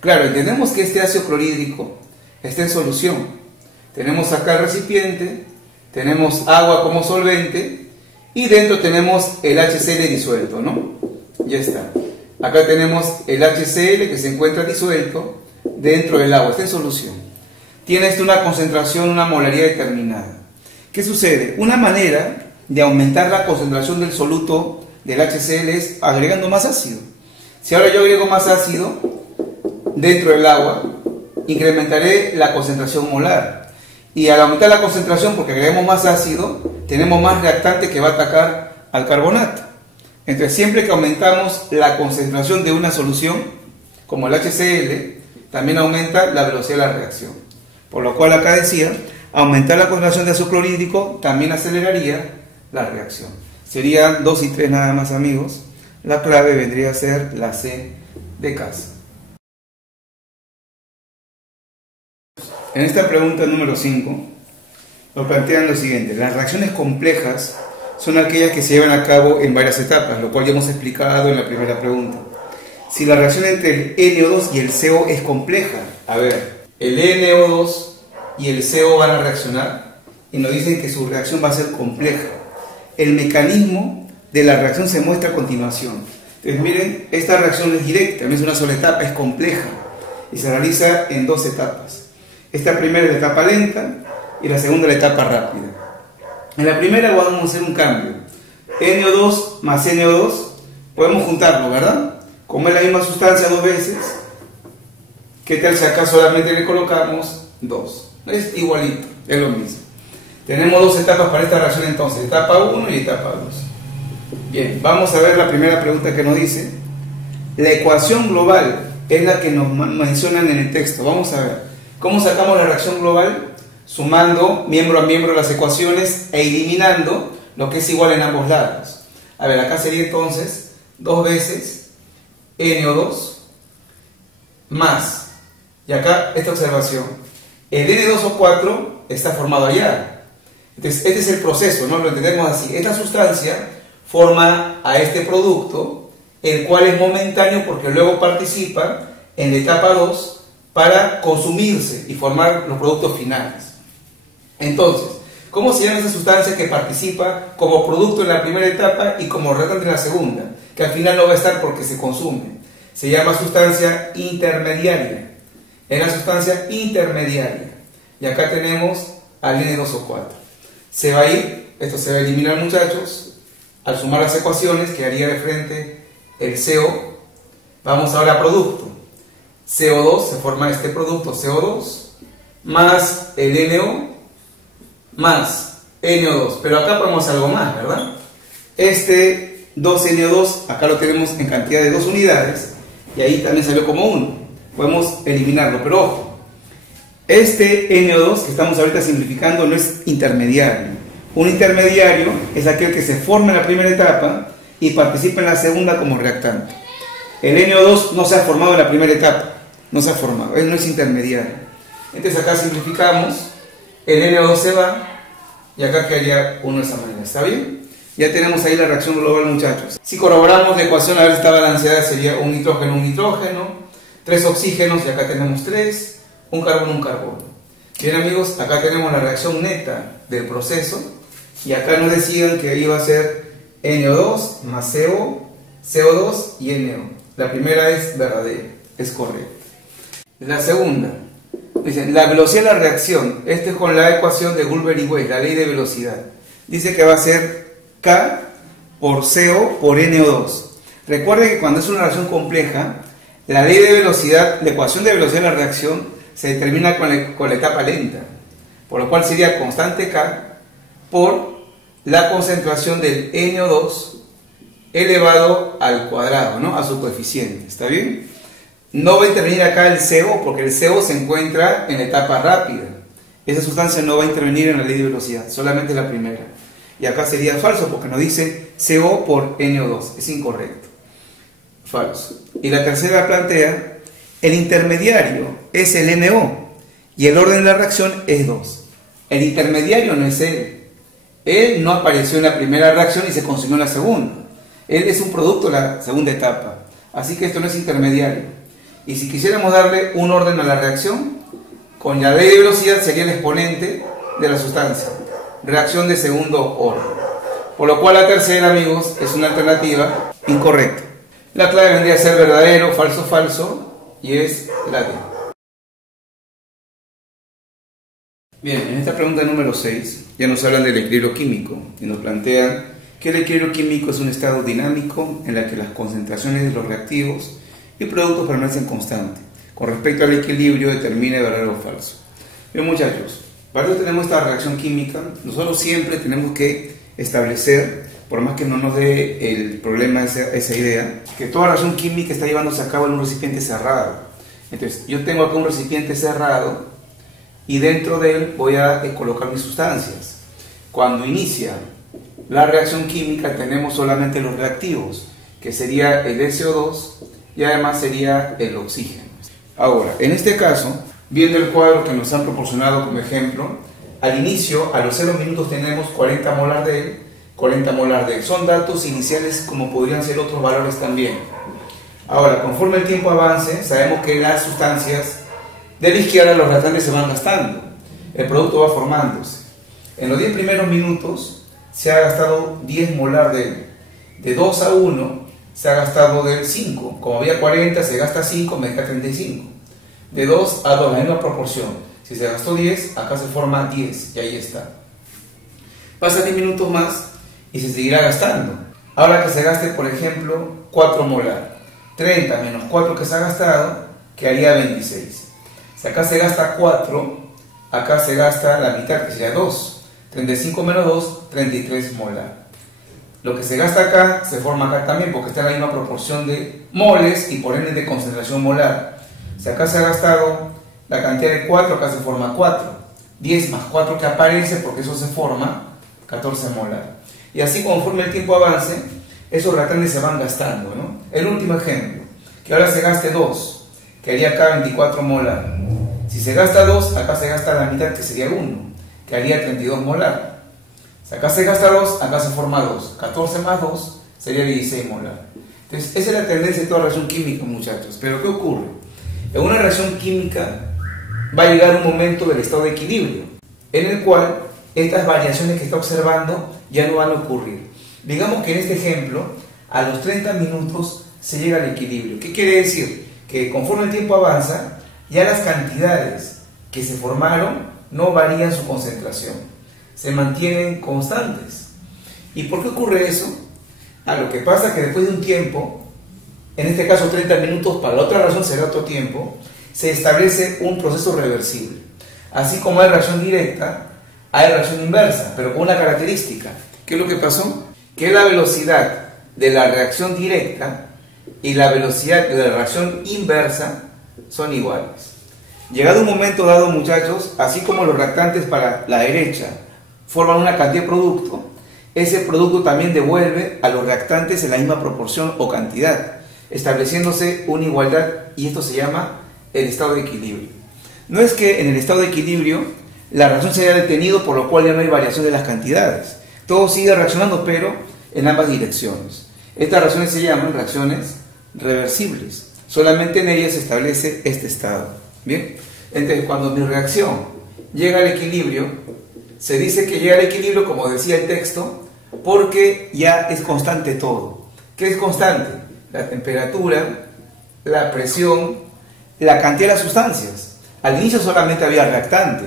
Claro, entendemos que este ácido clorhídrico está en solución. Tenemos acá el recipiente, tenemos agua como solvente y dentro tenemos el HCl disuelto, ¿no? Ya está. Acá tenemos el HCl que se encuentra disuelto dentro del agua, está en solución. Tiene una concentración, una molaridad determinada. ¿Qué sucede? Una manera de aumentar la concentración del soluto del HCl es agregando más ácido. Si ahora yo agrego más ácido dentro del agua, incrementaré la concentración molar. Y al aumentar la concentración, porque agregamos más ácido, tenemos más reactante que va a atacar al carbonato. Entonces, siempre que aumentamos la concentración de una solución, como el HCl, también aumenta la velocidad de la reacción. Por lo cual acá decía, aumentar la concentración de ácido clorhídrico también aceleraría la reacción. Serían 2 y 3 nada más, amigos. La clave vendría a ser la C de casa. En esta pregunta número 5, nos plantean lo siguiente. Las reacciones complejas son aquellas que se llevan a cabo en varias etapas, lo cual ya hemos explicado en la primera pregunta. Si la reacción entre el NO2 y el CO es compleja, a ver, el NO2 y el CO van a reaccionar y nos dicen que su reacción va a ser compleja. El mecanismo de la reacción se muestra a continuación. Entonces miren, esta reacción es directa, no es una sola etapa, es compleja y se realiza en 2 etapas. Esta primera es la etapa lenta y la segunda la etapa rápida. En la primera vamos a hacer un cambio. NO2 más NO2, podemos juntarlo, ¿verdad? Como es la misma sustancia 2 veces, ¿qué tal si acá solamente le colocamos 2? Es igualito, es lo mismo. Tenemos 2 etapas para esta reacción entonces, etapa 1 y etapa 2. Bien, vamos a ver la primera pregunta que nos dice. La ecuación global es la que nos mencionan en el texto. Vamos a ver. ¿Cómo sacamos la reacción global? Sumando miembro a miembro las ecuaciones e eliminando lo que es igual en ambos lados. A ver, acá sería entonces 2 veces NO2 más, y acá esta observación, el N2O4 está formado allá. Entonces este es el proceso, ¿no? Lo entendemos así. Esta sustancia forma a este producto, el cual es momentáneo porque luego participa en la etapa 2 para consumirse y formar los productos finales. Entonces, ¿cómo se llama esa sustancia que participa como producto en la primera etapa y como reactante en la segunda? Que al final no va a estar porque se consume. Se llama sustancia intermediaria. Es la sustancia intermediaria. Y acá tenemos al N2O4. Se va a ir, esto se va a eliminar, muchachos. Al sumar las ecuaciones, quedaría de frente el CO. Vamos ahora a producto. CO2, se forma este producto CO2, más el NO, más NO2. Pero acá ponemos algo más, ¿verdad? Este 2NO2, acá lo tenemos en cantidad de 2 unidades, y ahí también salió como 1. Podemos eliminarlo, pero ojo, este NO2 que estamos ahorita simplificando no es intermediario. Un intermediario es aquel que se forma en la primera etapa y participa en la segunda como reactante. El NO2 no se ha formado en la primera etapa, no se ha formado, él no es intermediario. Entonces acá simplificamos, el NO2 se va y acá quedaría 1 de esa manera, ¿está bien? Ya tenemos ahí la reacción global, muchachos. Si corroboramos la ecuación, a ver si está balanceada, sería un nitrógeno, 3 oxígenos y acá tenemos 3, un carbono. Bien, amigos, acá tenemos la reacción neta del proceso y acá nos decían que iba a ser NO2 más CO, CO2 y NO. La primera es verdadera, es correcta. La segunda, dicen la velocidad de la reacción. Este es con la ecuación de Goulburn y Weiss, la ley de velocidad. Dice que va a ser K por CO por NO2. Recuerden que cuando es una reacción compleja, la ley de velocidad, la ecuación de velocidad de la reacción, se determina con la etapa lenta, por lo cual sería constante K por la concentración del NO2 elevado al cuadrado, ¿no? A su coeficiente, ¿está bien? No va a intervenir acá el CO, porque el CO se encuentra en la etapa rápida. Esa sustancia no va a intervenir en la ley de velocidad, solamente la primera. Y acá sería falso, porque nos dice CO por NO2, es incorrecto. Falso. Y la tercera plantea, el intermediario es el NO, y el orden de la reacción es 2. El intermediario no es él. Él no apareció en la primera reacción y se consumió en la segunda. Él es un producto de la segunda etapa. Así que esto no es intermediario. Y si quisiéramos darle un orden a la reacción, con la ley de velocidad sería el exponente de la sustancia. Reacción de segundo orden. Por lo cual la tercera, amigos, es una alternativa incorrecta. La clave vendría a ser verdadero, falso, falso, y es la D. Bien, en esta pregunta número 6 ya nos hablan del equilibrio químico y nos plantean que el equilibrio químico es un estado dinámico en el que las concentraciones de los reactivos y productos permanecen constantes. Con respecto al equilibrio, determine verdadero o falso. Bien, muchachos, para eso tenemos esta reacción química. Nosotros siempre tenemos que establecer, por más que no nos dé el problema esa idea, que toda reacción química está llevándose a cabo en un recipiente cerrado. Entonces, yo tengo acá un recipiente cerrado y dentro de él voy a colocar mis sustancias. Cuando inicia la reacción química tenemos solamente los reactivos, que sería el SO2 y además sería el oxígeno. Ahora, en este caso, viendo el cuadro que nos han proporcionado como ejemplo, al inicio, a los 0 minutos tenemos 40 molar de él, 40 molar de él. Son datos iniciales como podrían ser otros valores también. Ahora, conforme el tiempo avance, sabemos que las sustancias de la izquierda, los reactantes se van gastando, el producto va formándose. En los 10 primeros minutos se ha gastado 10 molar de él. De 2 a 1 se ha gastado del 5. Como había 40, se gasta 5, me deja 35. De 2 a 2, la misma proporción. Si se gastó 10, acá se forma 10, y ahí está. Pasa 10 minutos más y se seguirá gastando. Ahora que se gaste, por ejemplo, 4 molar. 30 menos 4 que se ha gastado, quedaría 26. Si acá se gasta 4, acá se gasta la mitad, que sería 2. 35 menos 2, 33 molar. Lo que se gasta acá, se forma acá también, porque está en la misma proporción de moles y por ende de concentración molar. Si acá se ha gastado la cantidad de 4, acá se forma 4. 10 más 4 que aparece, porque eso se forma, 14 molar. Y así conforme el tiempo avance, esos reactantes se van gastando, ¿no? El último ejemplo, que ahora se gaste 2, que haría acá 24 molar. Si se gasta 2, acá se gasta la mitad, que sería 1, que haría 32 molar. Si acá se gasta 2, acá se forma 2. 14 más 2 sería 16 molar. Entonces, esa es la tendencia de toda reacción química, muchachos. Pero, ¿qué ocurre? En una reacción química va a llegar un momento del estado de equilibrio, en el cual estas variaciones que está observando ya no van a ocurrir. Digamos que en este ejemplo, a los 30 minutos se llega al equilibrio. ¿Qué quiere decir? Que conforme el tiempo avanza, ya las cantidades que se formaron no varían su concentración, se mantienen constantes. ¿Y por qué ocurre eso? Lo que pasa es que después de un tiempo, en este caso 30 minutos, para la otra reacción será otro tiempo, se establece un proceso reversible. Así como hay reacción directa, hay reacción inversa, pero con una característica. ¿Qué es lo que pasó? Que la velocidad de la reacción directa y la velocidad de la reacción inversa son iguales. Llegado un momento dado, muchachos, así como los reactantes para la derecha forman una cantidad de producto, ese producto también devuelve a los reactantes en la misma proporción o cantidad, estableciéndose una igualdad, y esto se llama el estado de equilibrio. No es que en el estado de equilibrio la reacción se haya detenido, por lo cual ya no hay variación de las cantidades. Todo sigue reaccionando, pero en ambas direcciones. Estas reacciones se llaman reacciones reversibles. Solamente en ellas se establece este estado. Bien, entonces cuando mi reacción llega al equilibrio, se dice que llega al equilibrio, como decía el texto, porque ya es constante todo. ¿Qué es constante? La temperatura, la presión, la cantidad de las sustancias. Al inicio solamente había reactante.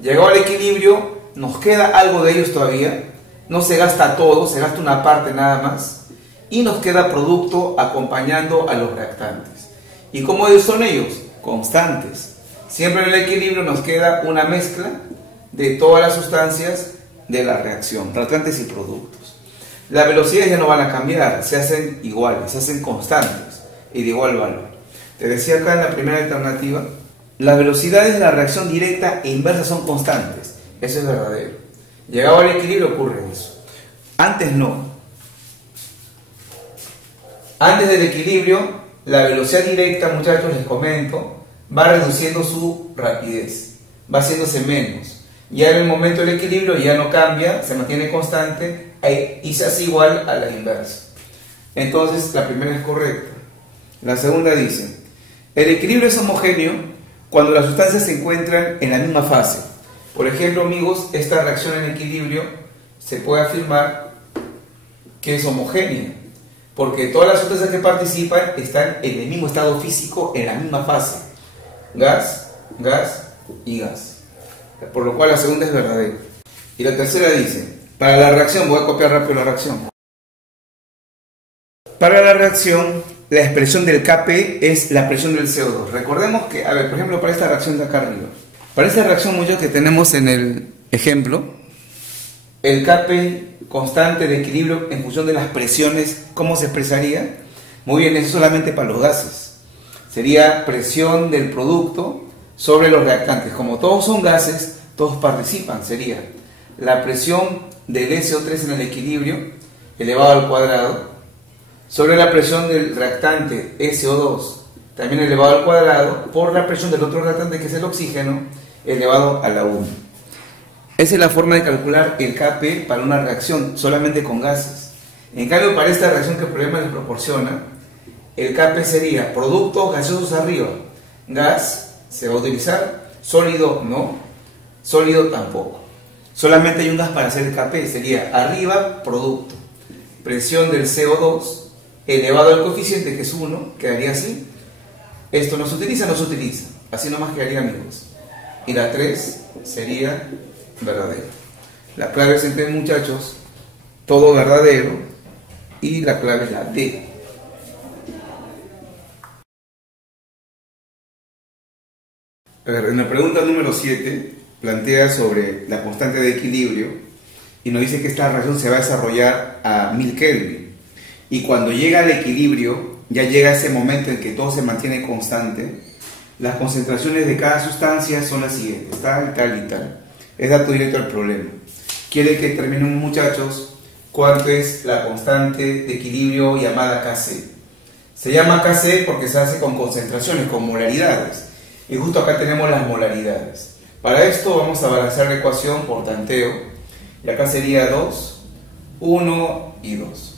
Llegado al equilibrio, nos queda algo de ellos todavía, no se gasta todo, se gasta una parte nada más, y nos queda producto acompañando a los reactantes. ¿Y cómo son ellos? Constantes. Siempre en el equilibrio nos queda una mezcla de todas las sustancias de la reacción, reactantes y productos. Las velocidades ya no van a cambiar, se hacen iguales, se hacen constantes y de igual valor. Te decía acá en la primera alternativa, las velocidades de la reacción directa e inversa son constantes. Eso es verdadero. Llegado al equilibrio ocurre eso. Antes no. Antes del equilibrio, la velocidad directa, muchachos, les comento, va reduciendo su rapidez, va haciéndose menos. Ya en el momento del equilibrio ya no cambia, se mantiene constante y se hace igual a la inversa. Entonces la primera es correcta. La segunda dice, el equilibrio es homogéneo cuando las sustancias se encuentran en la misma fase. Por ejemplo, amigos, esta reacción en equilibrio se puede afirmar que es homogénea, porque todas las sustancias que participan están en el mismo estado físico, en la misma fase. Gas, gas y gas. Por lo cual la segunda es verdadera. Y la tercera dice, para la reacción, voy a copiar rápido la reacción. Para la reacción, la expresión del Kp es la presión del CO2. Recordemos que, a ver, por ejemplo, para esta reacción de acá arriba. Para esta reacción, muchachos, que tenemos en el ejemplo, el Kp constante de equilibrio en función de las presiones, ¿cómo se expresaría? Muy bien, eso solamente para los gases. Sería presión del producto sobre los reactantes. Como todos son gases, todos participan. Sería la presión del SO3 en el equilibrio elevado al cuadrado sobre la presión del reactante SO2 también elevado al cuadrado por la presión del otro reactante, que es el oxígeno, elevado a la 1. Esa es la forma de calcular el Kp para una reacción solamente con gases. En cambio, para esta reacción que el problema les proporciona, el Kp sería productos gaseosos arriba, gas se va a utilizar, sólido no, sólido tampoco. Solamente hay un gas para hacer el Kp, sería arriba producto, presión del CO2 elevado al coeficiente que es 1, quedaría así. Esto no se utiliza, no se utiliza, así nomás quedaría, amigos. Y la 3 sería verdadero. La clave es entre, muchachos, todo verdadero, y la clave es la D. A ver, en la pregunta número 7 plantea sobre la constante de equilibrio y nos dice que esta reacción se va a desarrollar a 1000 Kelvin, y cuando llega al equilibrio, ya llega ese momento en que todo se mantiene constante. Las concentraciones de cada sustancia son las siguientes, tal, tal y tal. Es dato directo al problema. Quiere que terminemos, muchachos, cuánto es la constante de equilibrio llamada Kc. Se llama Kc porque se hace con concentraciones, con molaridades. Y justo acá tenemos las molaridades. Para esto vamos a balancear la ecuación por tanteo. Y acá sería 2, 1 y 2.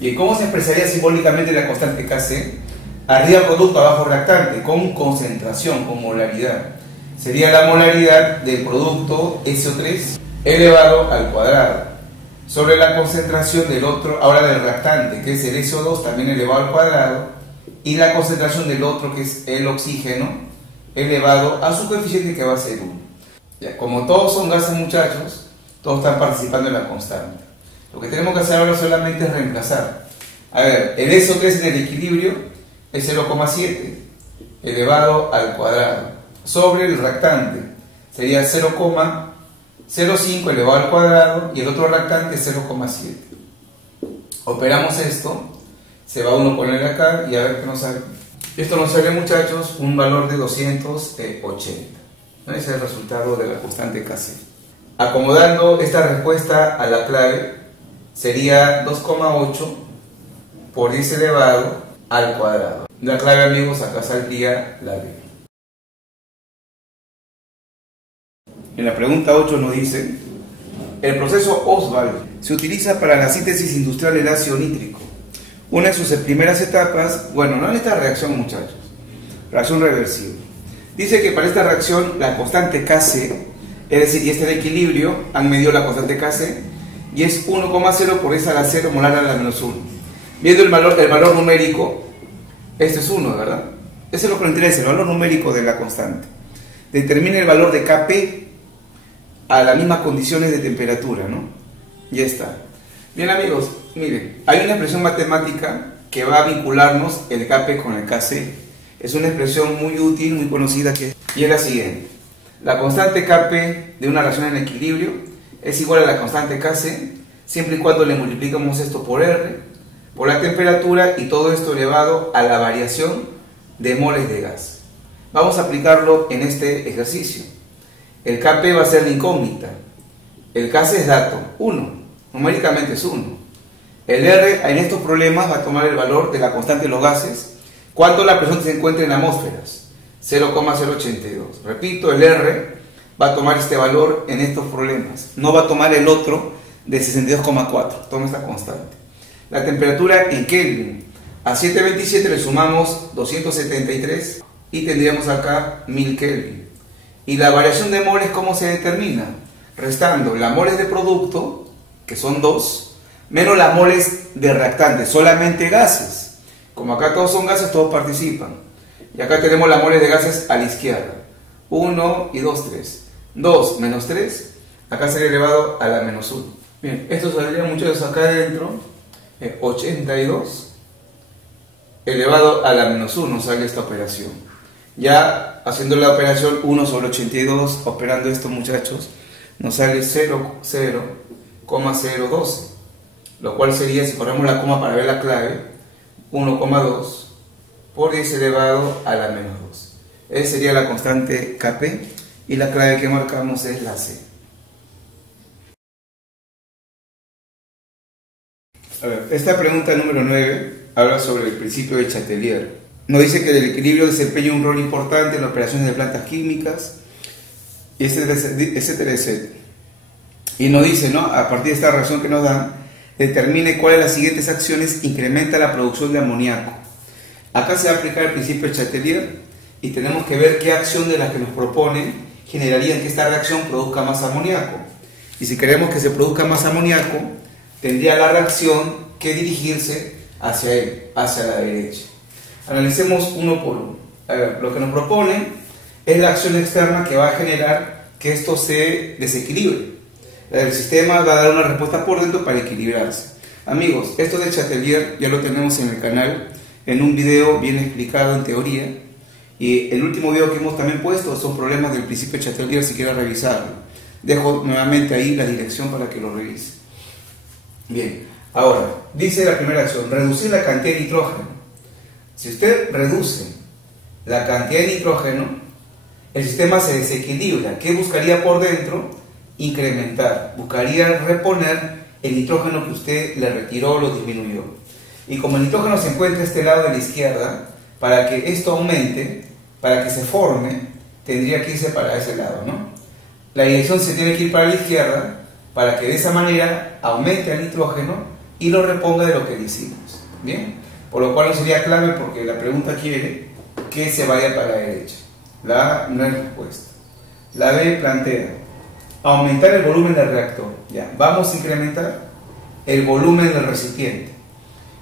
¿Y cómo se expresaría simbólicamente la constante Kc? Arriba producto, abajo reactante, con concentración, con molaridad. Sería la molaridad del producto SO3 elevado al cuadrado sobre la concentración del otro, ahora del reactante, que es el SO2 también elevado al cuadrado, y la concentración del otro, que es el oxígeno, elevado a su coeficiente, que va a ser 1. Ya, como todos son gases, muchachos, todos están participando en la constante. Lo que tenemos que hacer ahora solamente es reemplazar. A ver, el SO3 en el equilibrio es 0,7 elevado al cuadrado sobre el reactante. Sería 0,05 elevado al cuadrado y el otro reactante es 0,7. Operamos esto, se va uno a poner acá y a ver qué nos sale. Esto nos sale, muchachos, un valor de 280. Ese es el resultado de la constante Kc. Acomodando esta respuesta a la clave, sería 2,8 por 10 elevado al cuadrado. La clave, amigos, acá saldría la D. En la pregunta 8 nos dice, el proceso Ostwald se utiliza para la síntesis industrial del ácido nítrico. Una de sus primeras etapas, bueno, no en esta reacción, muchachos, reacción reversible. Dice que para esta reacción la constante Kc, es decir, y este de equilibrio, han medido la constante Kc, y es 1,0 por 10 a la 0 molar a la menos 1. Viendo el valor numérico, este es 1, ¿verdad? Eso es lo que nos interesa, el valor numérico de la constante. Determina el valor de Kp a las mismas condiciones de temperatura, ¿no? Ya está. Bien, amigos, miren, hay una expresión matemática que va a vincularnos el Kp con el Kc. Es una expresión muy útil, muy conocida, y es la siguiente. La constante Kp de una reacción en equilibrio es igual a la constante Kc, siempre y cuando le multiplicamos esto por R, por la temperatura, y todo esto elevado a la variación de moles de gas. Vamos a aplicarlo en este ejercicio. El Kp va a ser la incógnita. El Kc es dato, 1. Numéricamente es 1. El R en estos problemas va a tomar el valor de la constante de los gases cuando la presión se encuentra en atmósferas, 0,082. Repito, el R va a tomar este valor en estos problemas. No va a tomar el otro de 62,4. Toma esta constante. La temperatura en Kelvin. A 727 le sumamos 273 y tendríamos acá 1000 Kelvin. Y la variación de moles, ¿cómo se determina? Restando las moles de producto, que son 2, menos las moles de reactante, solamente gases. Como acá todos son gases, todos participan. Y acá tenemos las moles de gases a la izquierda. 1 y 2, 3. 2 menos 3, acá sería elevado a la menos 1. Bien, esto saldría muchachos acá adentro, 82 elevado a la menos 1 sale esta operación. Ya haciendo la operación 1 sobre 82, operando esto muchachos, nos sale 0,012, lo cual sería, si ponemos la coma para ver la clave, 1,2 por 10 elevado a la menos 2. Esa sería la constante Kp y la clave que marcamos es la C. A ver, esta pregunta número 9 habla sobre el principio de Chatelier. Nos dice que el equilibrio desempeña un rol importante en las operaciones de plantas químicas, etcétera, etcétera. Y nos dice, ¿no? A partir de esta reacción que nos dan, determine cuáles de las siguientes acciones incrementa la producción de amoníaco. Acá se va a aplicar el principio de Chatelier y tenemos que ver qué acción de las que nos proponen generaría que esta reacción produzca más amoníaco. Y si queremos que se produzca más amoníaco, tendría la reacción que dirigirse hacia él, hacia la derecha. Analicemos uno por uno. A ver, lo que nos proponen es la acción externa que va a generar que esto se desequilibre. El sistema va a dar una respuesta por dentro para equilibrarse. Amigos, esto de Chatelier ya lo tenemos en el canal, en un video bien explicado en teoría. Y el último video que hemos también puesto son problemas del principio de Chatelier, si quieren revisarlo. Dejo nuevamente ahí la dirección para que lo revise. Bien, ahora, dice la primera acción, reducir la cantidad de nitrógeno. Si usted reduce la cantidad de nitrógeno, el sistema se desequilibra. ¿Qué buscaría por dentro? Incrementar. Buscaría reponer el nitrógeno que usted le retiró o lo disminuyó. Y como el nitrógeno se encuentra a este lado de la izquierda, para que esto aumente, para que se forme, tendría que irse para ese lado, ¿no? La dirección se tiene que ir para la izquierda, para que de esa manera aumente el nitrógeno y lo reponga de lo que le hicimos. Bien, por lo cual no sería clave porque la pregunta quiere que se vaya para la derecha. La A no es respuesta. La B plantea aumentar el volumen del reactor. Ya, vamos a incrementar el volumen del recipiente.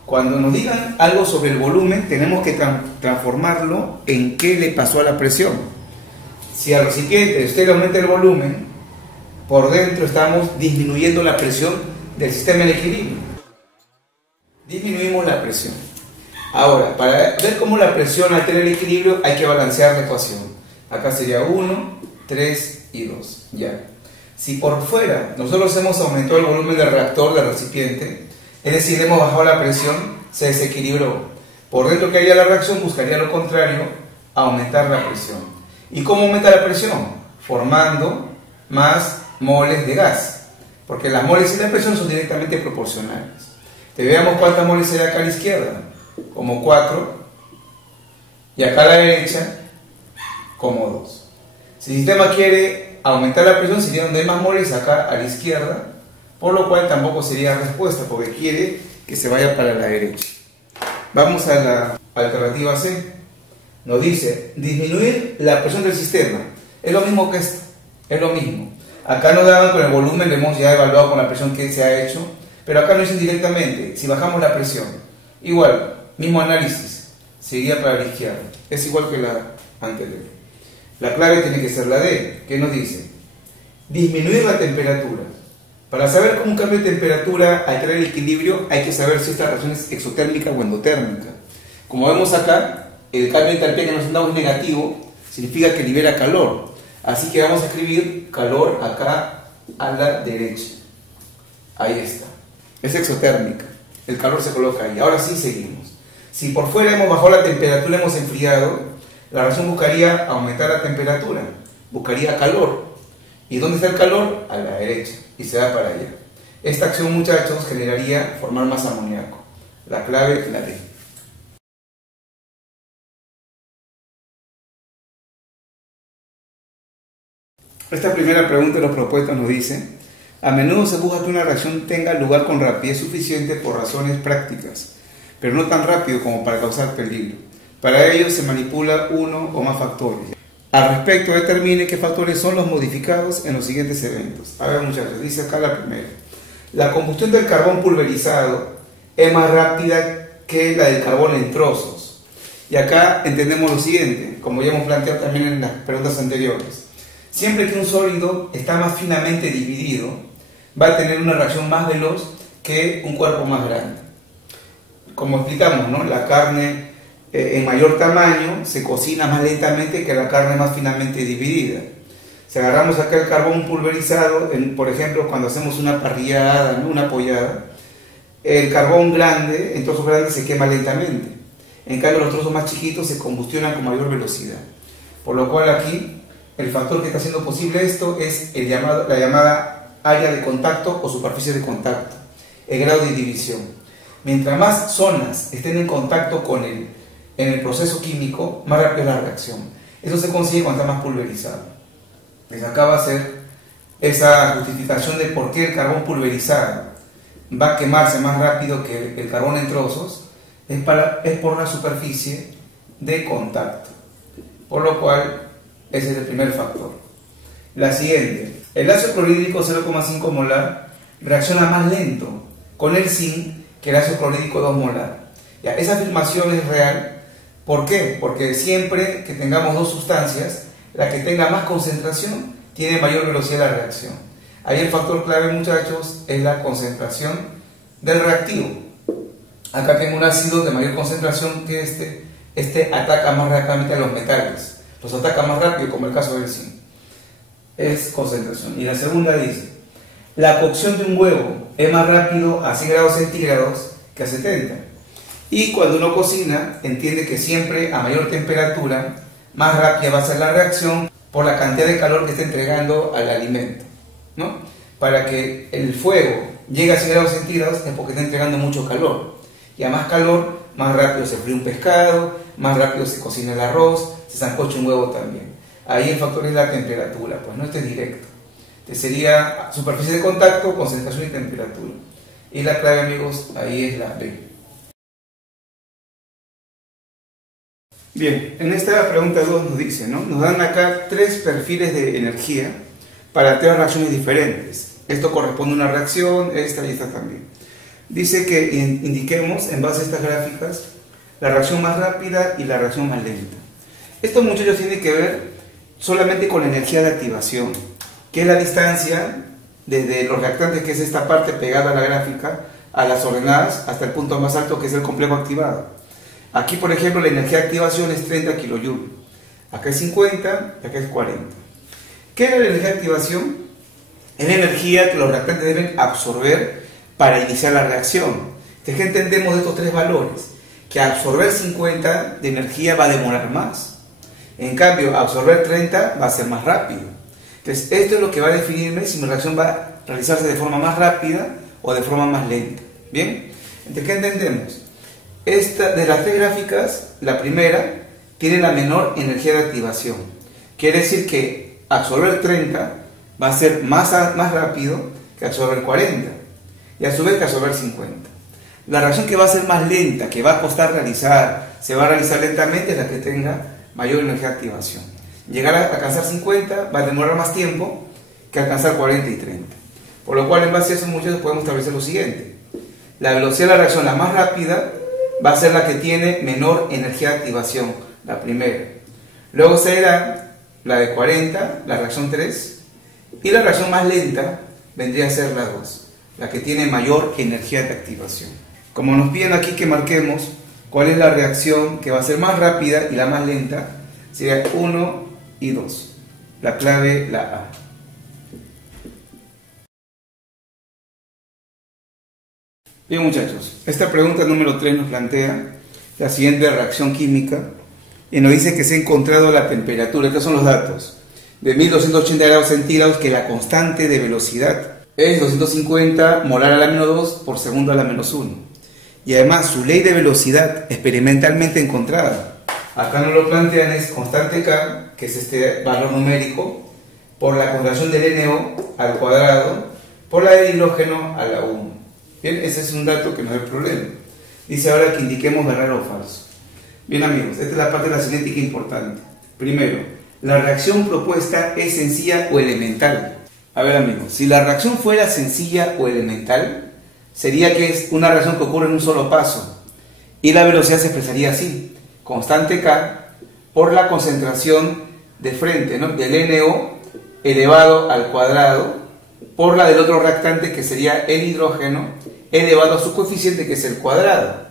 Cuando nos digan algo sobre el volumen, tenemos que transformarlo en qué le pasó a la presión. Si al recipiente usted le aumenta el volumen, por dentro estamos disminuyendo la presión del sistema en equilibrio. Disminuimos la presión. Ahora, para ver cómo la presión altera el equilibrio, hay que balancear la ecuación. Acá sería 1, 3 y 2. Ya. Si por fuera nosotros hemos aumentado el volumen del reactor, del recipiente, es decir, hemos bajado la presión, se desequilibró. Por dentro que haría la reacción, buscaría lo contrario, aumentar la presión. ¿Y cómo aumenta la presión? Formando más moles de gas, porque las moles y la presión son directamente proporcionales. Te veamos cuántas moles hay acá a la izquierda, como 4, y acá a la derecha, como 2. Si el sistema quiere aumentar la presión, sería donde hay más moles acá a la izquierda, por lo cual tampoco sería respuesta, porque quiere que se vaya para la derecha. Vamos a la alternativa C. Nos dice disminuir la presión del sistema. Es lo mismo que esto, es lo mismo. Acá nos daban con el volumen, lo hemos ya evaluado con la presión que se ha hecho, pero acá nos dicen directamente, si bajamos la presión, igual, mismo análisis, seguiría para la izquierda, es igual que la anterior. La clave tiene que ser la D, que nos dice disminuir la temperatura. Para saber cómo un cambio de temperatura altera el equilibrio, hay que saber si esta reacción es exotérmica o endotérmica. Como vemos acá, el cambio de entalpía que nos han dado es negativo, significa que libera calor. Así que vamos a escribir calor acá a la derecha. Ahí está. Es exotérmica. El calor se coloca ahí. Ahora sí seguimos. Si por fuera hemos bajado la temperatura, hemos enfriado, la reacción buscaría aumentar la temperatura, buscaría calor. ¿Y dónde está el calor? A la derecha. Y se va para allá. Esta acción, muchachos, generaría formar más amoníaco. La clave, la D. Esta primera pregunta de los propuestos nos dice: a menudo se busca que una reacción tenga lugar con rapidez suficiente por razones prácticas, pero no tan rápido como para causar peligro. Para ello se manipula uno o más factores. Al respecto, determine qué factores son los modificados en los siguientes eventos. A ver, muchachos, dice acá la primera. La combustión del carbón pulverizado es más rápida que la del carbón en trozos. Y acá entendemos lo siguiente, como ya hemos planteado también en las preguntas anteriores. Siempre que un sólido está más finamente dividido, va a tener una reacción más veloz que un cuerpo más grande. Como explicamos, ¿no? La carne en mayor tamaño se cocina más lentamente que la carne más finamente dividida. Si agarramos acá el carbón pulverizado, por ejemplo, cuando hacemos una parrillada, ¿no? Una pollada, el carbón grande, en trozos grandes, se quema lentamente. En cambio, los trozos más chiquitos se combustionan con mayor velocidad. Por lo cual aquí, el factor que está haciendo posible esto es la llamada área de contacto o superficie de contacto, el grado de división. Mientras más zonas estén en contacto en el proceso químico, más rápida es la reacción. Eso se consigue cuando está más pulverizado. Pues acá va a ser esa justificación de por qué el carbón pulverizado va a quemarse más rápido que el carbón en trozos, es por la superficie de contacto. Por lo cual, ese es el primer factor. La siguiente, el ácido clorhídrico 0,5 molar reacciona más lento con el zinc que el ácido clorhídrico 2 molar. Ya, esa afirmación es real. ¿Por qué? Porque siempre que tengamos dos sustancias, la que tenga más concentración tiene mayor velocidad de la reacción. Ahí el factor clave, muchachos, es la concentración del reactivo. Acá tengo un ácido de mayor concentración que este ataca más rápidamente a los metales. Los ataca más rápido, como el caso del zinc. Es concentración. Y la segunda dice: la cocción de un huevo es más rápido a 100 grados centígrados que a 70. Y cuando uno cocina, entiende que siempre a mayor temperatura, más rápida va a ser la reacción por la cantidad de calor que está entregando al alimento, ¿no? Para que el fuego llegue a 100 grados centígrados es porque está entregando mucho calor. Y a más calor, más rápido se fríe un pescado, más rápido se cocina el arroz, se sancocha un huevo también. Ahí el factor es la temperatura, pues no este es directo. Este sería superficie de contacto, concentración y temperatura. Y la clave, amigos, ahí es la B. Bien, en esta pregunta 2 nos dice, ¿no? Nos dan acá 3 perfiles de energía para 3 reacciones diferentes. Esto corresponde a una reacción, esta y esta también. Dice que indiquemos en base a estas gráficas la reacción más rápida y la reacción más lenta. Esto, muchachos, tiene que ver solamente con la energía de activación, que es la distancia desde los reactantes, que es esta parte pegada a la gráfica, a las ordenadas hasta el punto más alto, que es el complejo activado. Aquí, por ejemplo, la energía de activación es 30 kJ. Acá es 50 y acá es 40. ¿Qué es la energía de activación? Es la energía que los reactantes deben absorber para iniciar la reacción. Entonces, ¿qué entendemos de estos 3 valores? Que absorber 50 de energía va a demorar más. En cambio, absorber 30 va a ser más rápido. Entonces, esto es lo que va a definirme si mi reacción va a realizarse de forma más rápida o de forma más lenta. ¿Bien? Entonces, ¿qué entendemos? De las 3 gráficas, la primera tiene la menor energía de activación. Quiere decir que absorber 30 va a ser más rápido que absorber 40. Y a su vez que absorber 50. La reacción que va a ser más lenta, que va a costar realizar, se va a realizar lentamente, es la que tenga mayor energía de activación. Llegar a alcanzar 50 va a demorar más tiempo que alcanzar 40 y 30. Por lo cual, en base a eso, muchos podemos establecer lo siguiente. La velocidad de la reacción, la más rápida, va a ser la que tiene menor energía de activación, la primera. Luego será la de 40, la reacción 3, y la reacción más lenta vendría a ser la 2, la que tiene mayor energía de activación. Como nos piden aquí que marquemos ¿Cuál es la reacción que va a ser más rápida y la más lenta? Sería 1 y 2. La clave, la A. Bien, muchachos, esta pregunta número 3 nos plantea la siguiente reacción química y nos dice que se ha encontrado la temperatura, estos son los datos, de 1280 grados centígrados, que la constante de velocidad es 250 molar a la menos 2 por segundo a la menos 1. Y además su ley de velocidad experimentalmente encontrada, acá nos lo plantean, es constante K, que es este valor numérico, por la contracción del NO al cuadrado, por la del hidrógeno a la 1. Bien, ese es un dato que no es el problema. Dice ahora que indiquemos verdadero o falso. Bien, amigos, esta es la parte de la cinética importante. Primero, ¿la reacción propuesta es sencilla o elemental? A ver, amigos, si la reacción fuera sencilla o elemental, sería que es una reacción que ocurre en un solo paso. Y la velocidad se expresaría así: constante K por la concentración de frente, ¿no?, del NO elevado al cuadrado, por la del otro reactante, que sería el hidrógeno, elevado a su coeficiente, que es el cuadrado.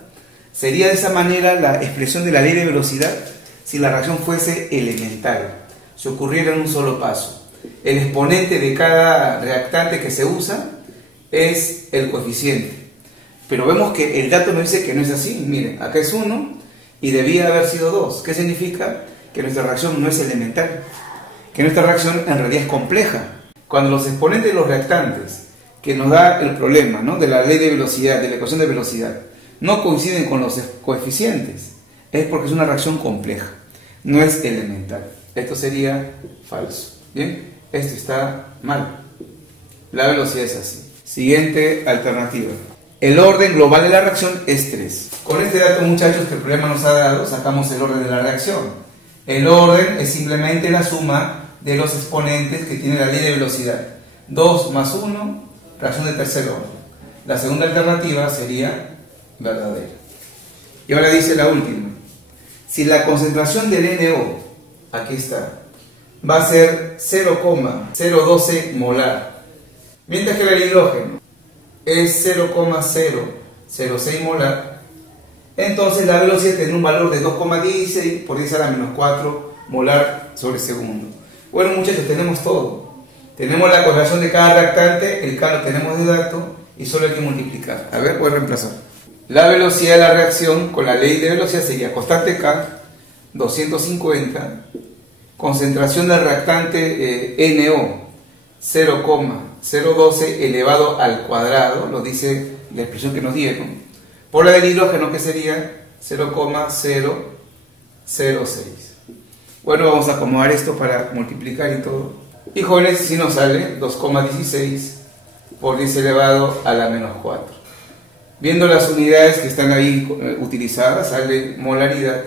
Sería de esa manera la expresión de la ley de velocidad si la reacción fuese elemental, si ocurriera en un solo paso. El exponente de cada reactante que se usa es el coeficiente. Pero vemos que el dato nos dice que no es así. Miren, acá es 1 y debía haber sido 2. ¿Qué significa? Que nuestra reacción no es elemental, que nuestra reacción en realidad es compleja. Cuando los exponentes de los reactantes, que nos da el problema, ¿no?, de la ley de velocidad, de la ecuación de velocidad, no coinciden con los coeficientes, es porque es una reacción compleja, no es elemental. Esto sería falso. Bien, esto está mal. La velocidad es así. Siguiente alternativa. El orden global de la reacción es 3. Con este dato, muchachos, que el problema nos ha dado, sacamos el orden de la reacción. El orden es simplemente la suma de los exponentes que tiene la ley de velocidad. 2 más 1, reacción de tercer orden. La segunda alternativa sería verdadera. Y ahora dice la última. Si la concentración del NO, aquí está, va a ser 0,012 molar, mientras que el hidrógeno es 0,006 molar, entonces la velocidad tiene un valor de 2,16 por 10 a la menos 4 molar sobre segundo. Bueno, muchachos, tenemos todo. Tenemos la correlación de cada reactante, el K lo tenemos de dato y solo hay que multiplicar. A ver, voy a reemplazar. La velocidad de la reacción con la ley de velocidad sería constante K, 250, concentración del reactante NO, 0,012 elevado al cuadrado, lo dice la expresión que nos dieron, por la del hidrógeno, que sería 0,006. Bueno, vamos a acomodar esto para multiplicar y todo. Y jóvenes, si nos sale 2,16 por 10 elevado a la menos 4. Viendo las unidades que están ahí utilizadas, sale molaridad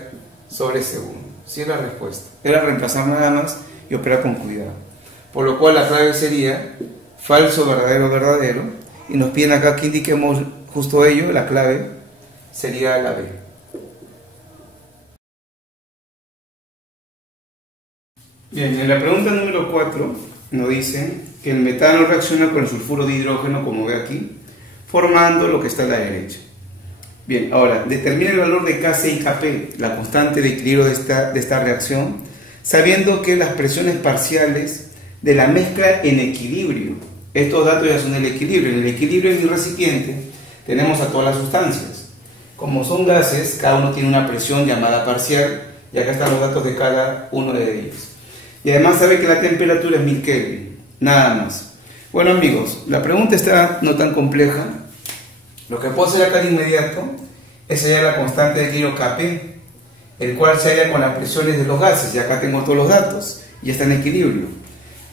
sobre segundo. Sí es la respuesta. Era reemplazar nada más y operar con cuidado. Por lo cual la clave sería falso, verdadero, verdadero. Y nos piden acá que indiquemos justo ello, la clave sería la B. Bien, en la pregunta número 4 nos dicen que el metano reacciona con el sulfuro de hidrógeno, como ve aquí, formando lo que está a la derecha. Bien, ahora, determina el valor de Kc y Kp, la constante de equilibrio de esta reacción, sabiendo que las presiones parciales de la mezcla en equilibrio, estos datos ya son el equilibrio. En el equilibrio en mi recipiente tenemos a todas las sustancias. Como son gases, cada uno tiene una presión llamada parcial, y acá están los datos de cada uno de ellos. Y además sabe que la temperatura es 1000 Kelvin, nada más. Bueno, amigos, la pregunta está no tan compleja. Lo que puedo hacer acá de inmediato es hallar la constante de equilibrio Kp, el cual se halla con las presiones de los gases, y acá tengo todos los datos, y está en equilibrio.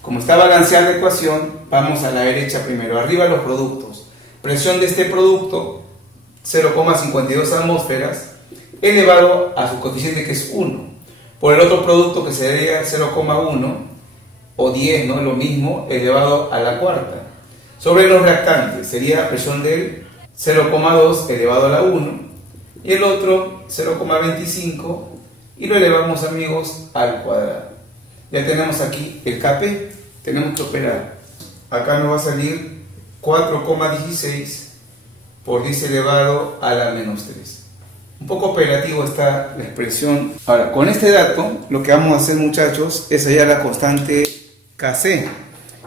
Como está balanceada la ecuación, vamos a la derecha primero. Arriba los productos. Presión de este producto, 0,52 atmósferas, elevado a su coeficiente, que es 1. Por el otro producto, que sería 0,1 o 10, ¿no? Lo mismo, elevado a la cuarta. Sobre los reactantes, sería presión del 0,2 elevado a la 1, y el otro 0,25, y lo elevamos, amigos, al cuadrado. Ya tenemos aquí el Kp, tenemos que operar. Acá nos va a salir 4,16 por 10 elevado a la menos 3. Un poco operativo está la expresión. Ahora, con este dato, lo que vamos a hacer, muchachos, es hallar la constante Kc.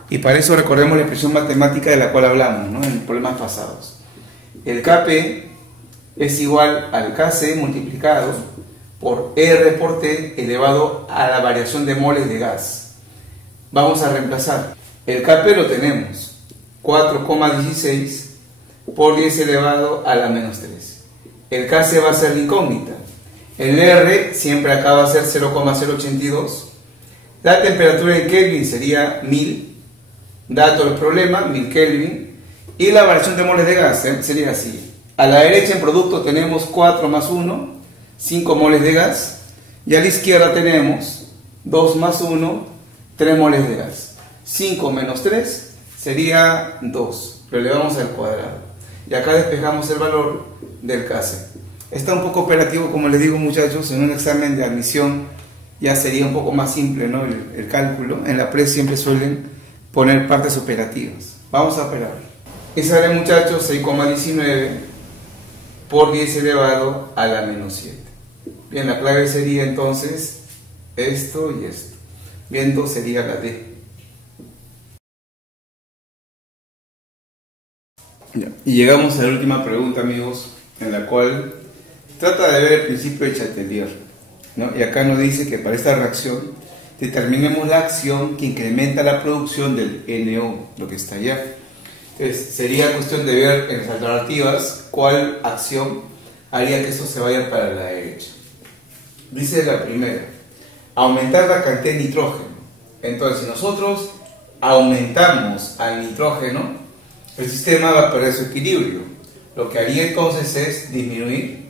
Y para eso recordemos la expresión matemática de la cual hablamos, ¿no?, en problemas pasados. El Kp es igual al Kc multiplicado por R por T elevado a la variación de moles de gas. Vamos a reemplazar. El Kp lo tenemos, 4,16 por 10 elevado a la menos 3. El Kc va a ser la incógnita. El R siempre acá va a ser 0,082. La temperatura en Kelvin sería 1000. Dato del problema, 1000 Kelvin. Y la variación de moles de gas sería así. A la derecha en producto tenemos 4 más 1, 5 moles de gas. Y a la izquierda tenemos 2 más 1, 3 moles de gas. 5 menos 3 sería 2. Lo elevamos al cuadrado. Y acá despejamos el valor del Kc. Está un poco operativo, como les digo, muchachos. En un examen de admisión ya sería un poco más simple, ¿no?, el cálculo. En la pre siempre suelen poner partes operativas. Vamos a operar. Y sale, muchachos, 6,19 por 10 elevado a la menos 7. Bien, la clave sería entonces esto y esto. Bien, 2 sería la D. Ya. Y llegamos a la última pregunta, amigos, en la cual trata de ver el principio de Chatelier, ¿no? Y acá nos dice que para esta reacción determinemos la acción que incrementa la producción del NO, lo que está allá. Entonces sería cuestión de ver en las alternativas cuál acción haría que eso se vaya para la derecha. Dice la primera, aumentar la cantidad de nitrógeno. Entonces, si nosotros aumentamos al nitrógeno, el sistema va a perder su equilibrio. Lo que haría entonces es disminuir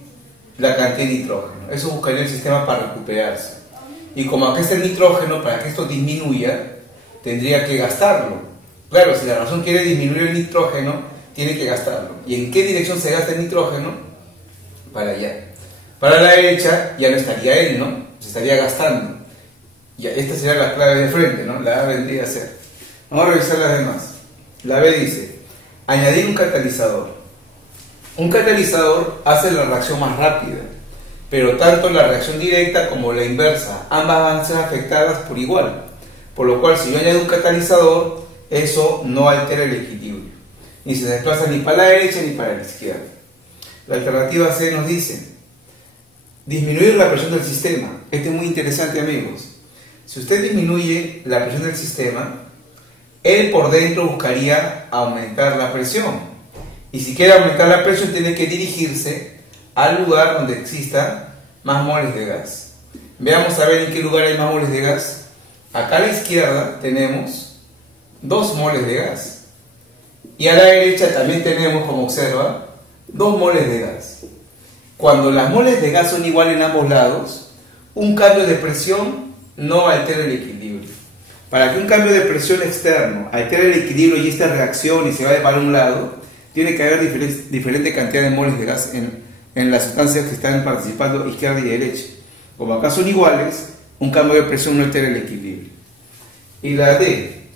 la cantidad de nitrógeno. Eso buscaría el sistema para recuperarse. Y como acá está el nitrógeno, para que esto disminuya, tendría que gastarlo. Claro, si la razón quiere disminuir el nitrógeno, tiene que gastarlo. ¿Y en qué dirección se gasta el nitrógeno? Para allá. Para la derecha ya no estaría él, ¿no? Se estaría gastando. Y esta sería la clave de frente, ¿no? La A vendría a ser. Vamos a revisar las demás. La B dice, añadir un catalizador. Un catalizador hace la reacción más rápida, pero tanto la reacción directa como la inversa, ambas van a ser afectadas por igual. Por lo cual, si yo añado un catalizador, eso no altera el equilibrio. Ni se desplaza ni para la derecha ni para la izquierda. La alternativa C nos dice, disminuir la presión del sistema. Este es muy interesante, amigos. Si usted disminuye la presión del sistema, él por dentro buscaría aumentar la presión. Y si quiere aumentar la presión, tiene que dirigirse al lugar donde exista más moles de gas. Veamos a ver en qué lugar hay más moles de gas. Acá a la izquierda tenemos 2 moles de gas. Y a la derecha también tenemos, como observa, 2 moles de gas. Cuando las moles de gas son iguales en ambos lados, un cambio de presión no altera el equilibrio. Para que un cambio de presión externo altere el equilibrio y esta reacción y se vaya para un lado, tiene que haber diferente cantidad de moles de gas en las sustancias que están participando izquierda y derecha. Como acá son iguales, un cambio de presión no altera el equilibrio. Y la D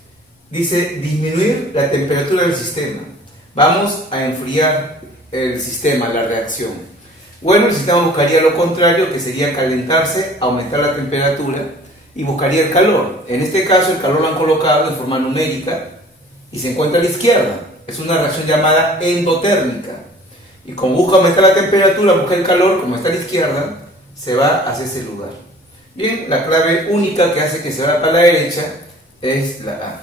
dice disminuir la temperatura del sistema. Vamos a enfriar el sistema, la reacción. Bueno, el sistema buscaría lo contrario, que sería calentarse, aumentar la temperatura y buscaría el calor. En este caso el calor lo han colocado de forma numérica y se encuentra a la izquierda. Es una reacción llamada endotérmica. Y como busca aumentar la temperatura, busca el calor, como está a la izquierda, se va hacia ese lugar. Bien, la clave única que hace que se vaya para la derecha es la A.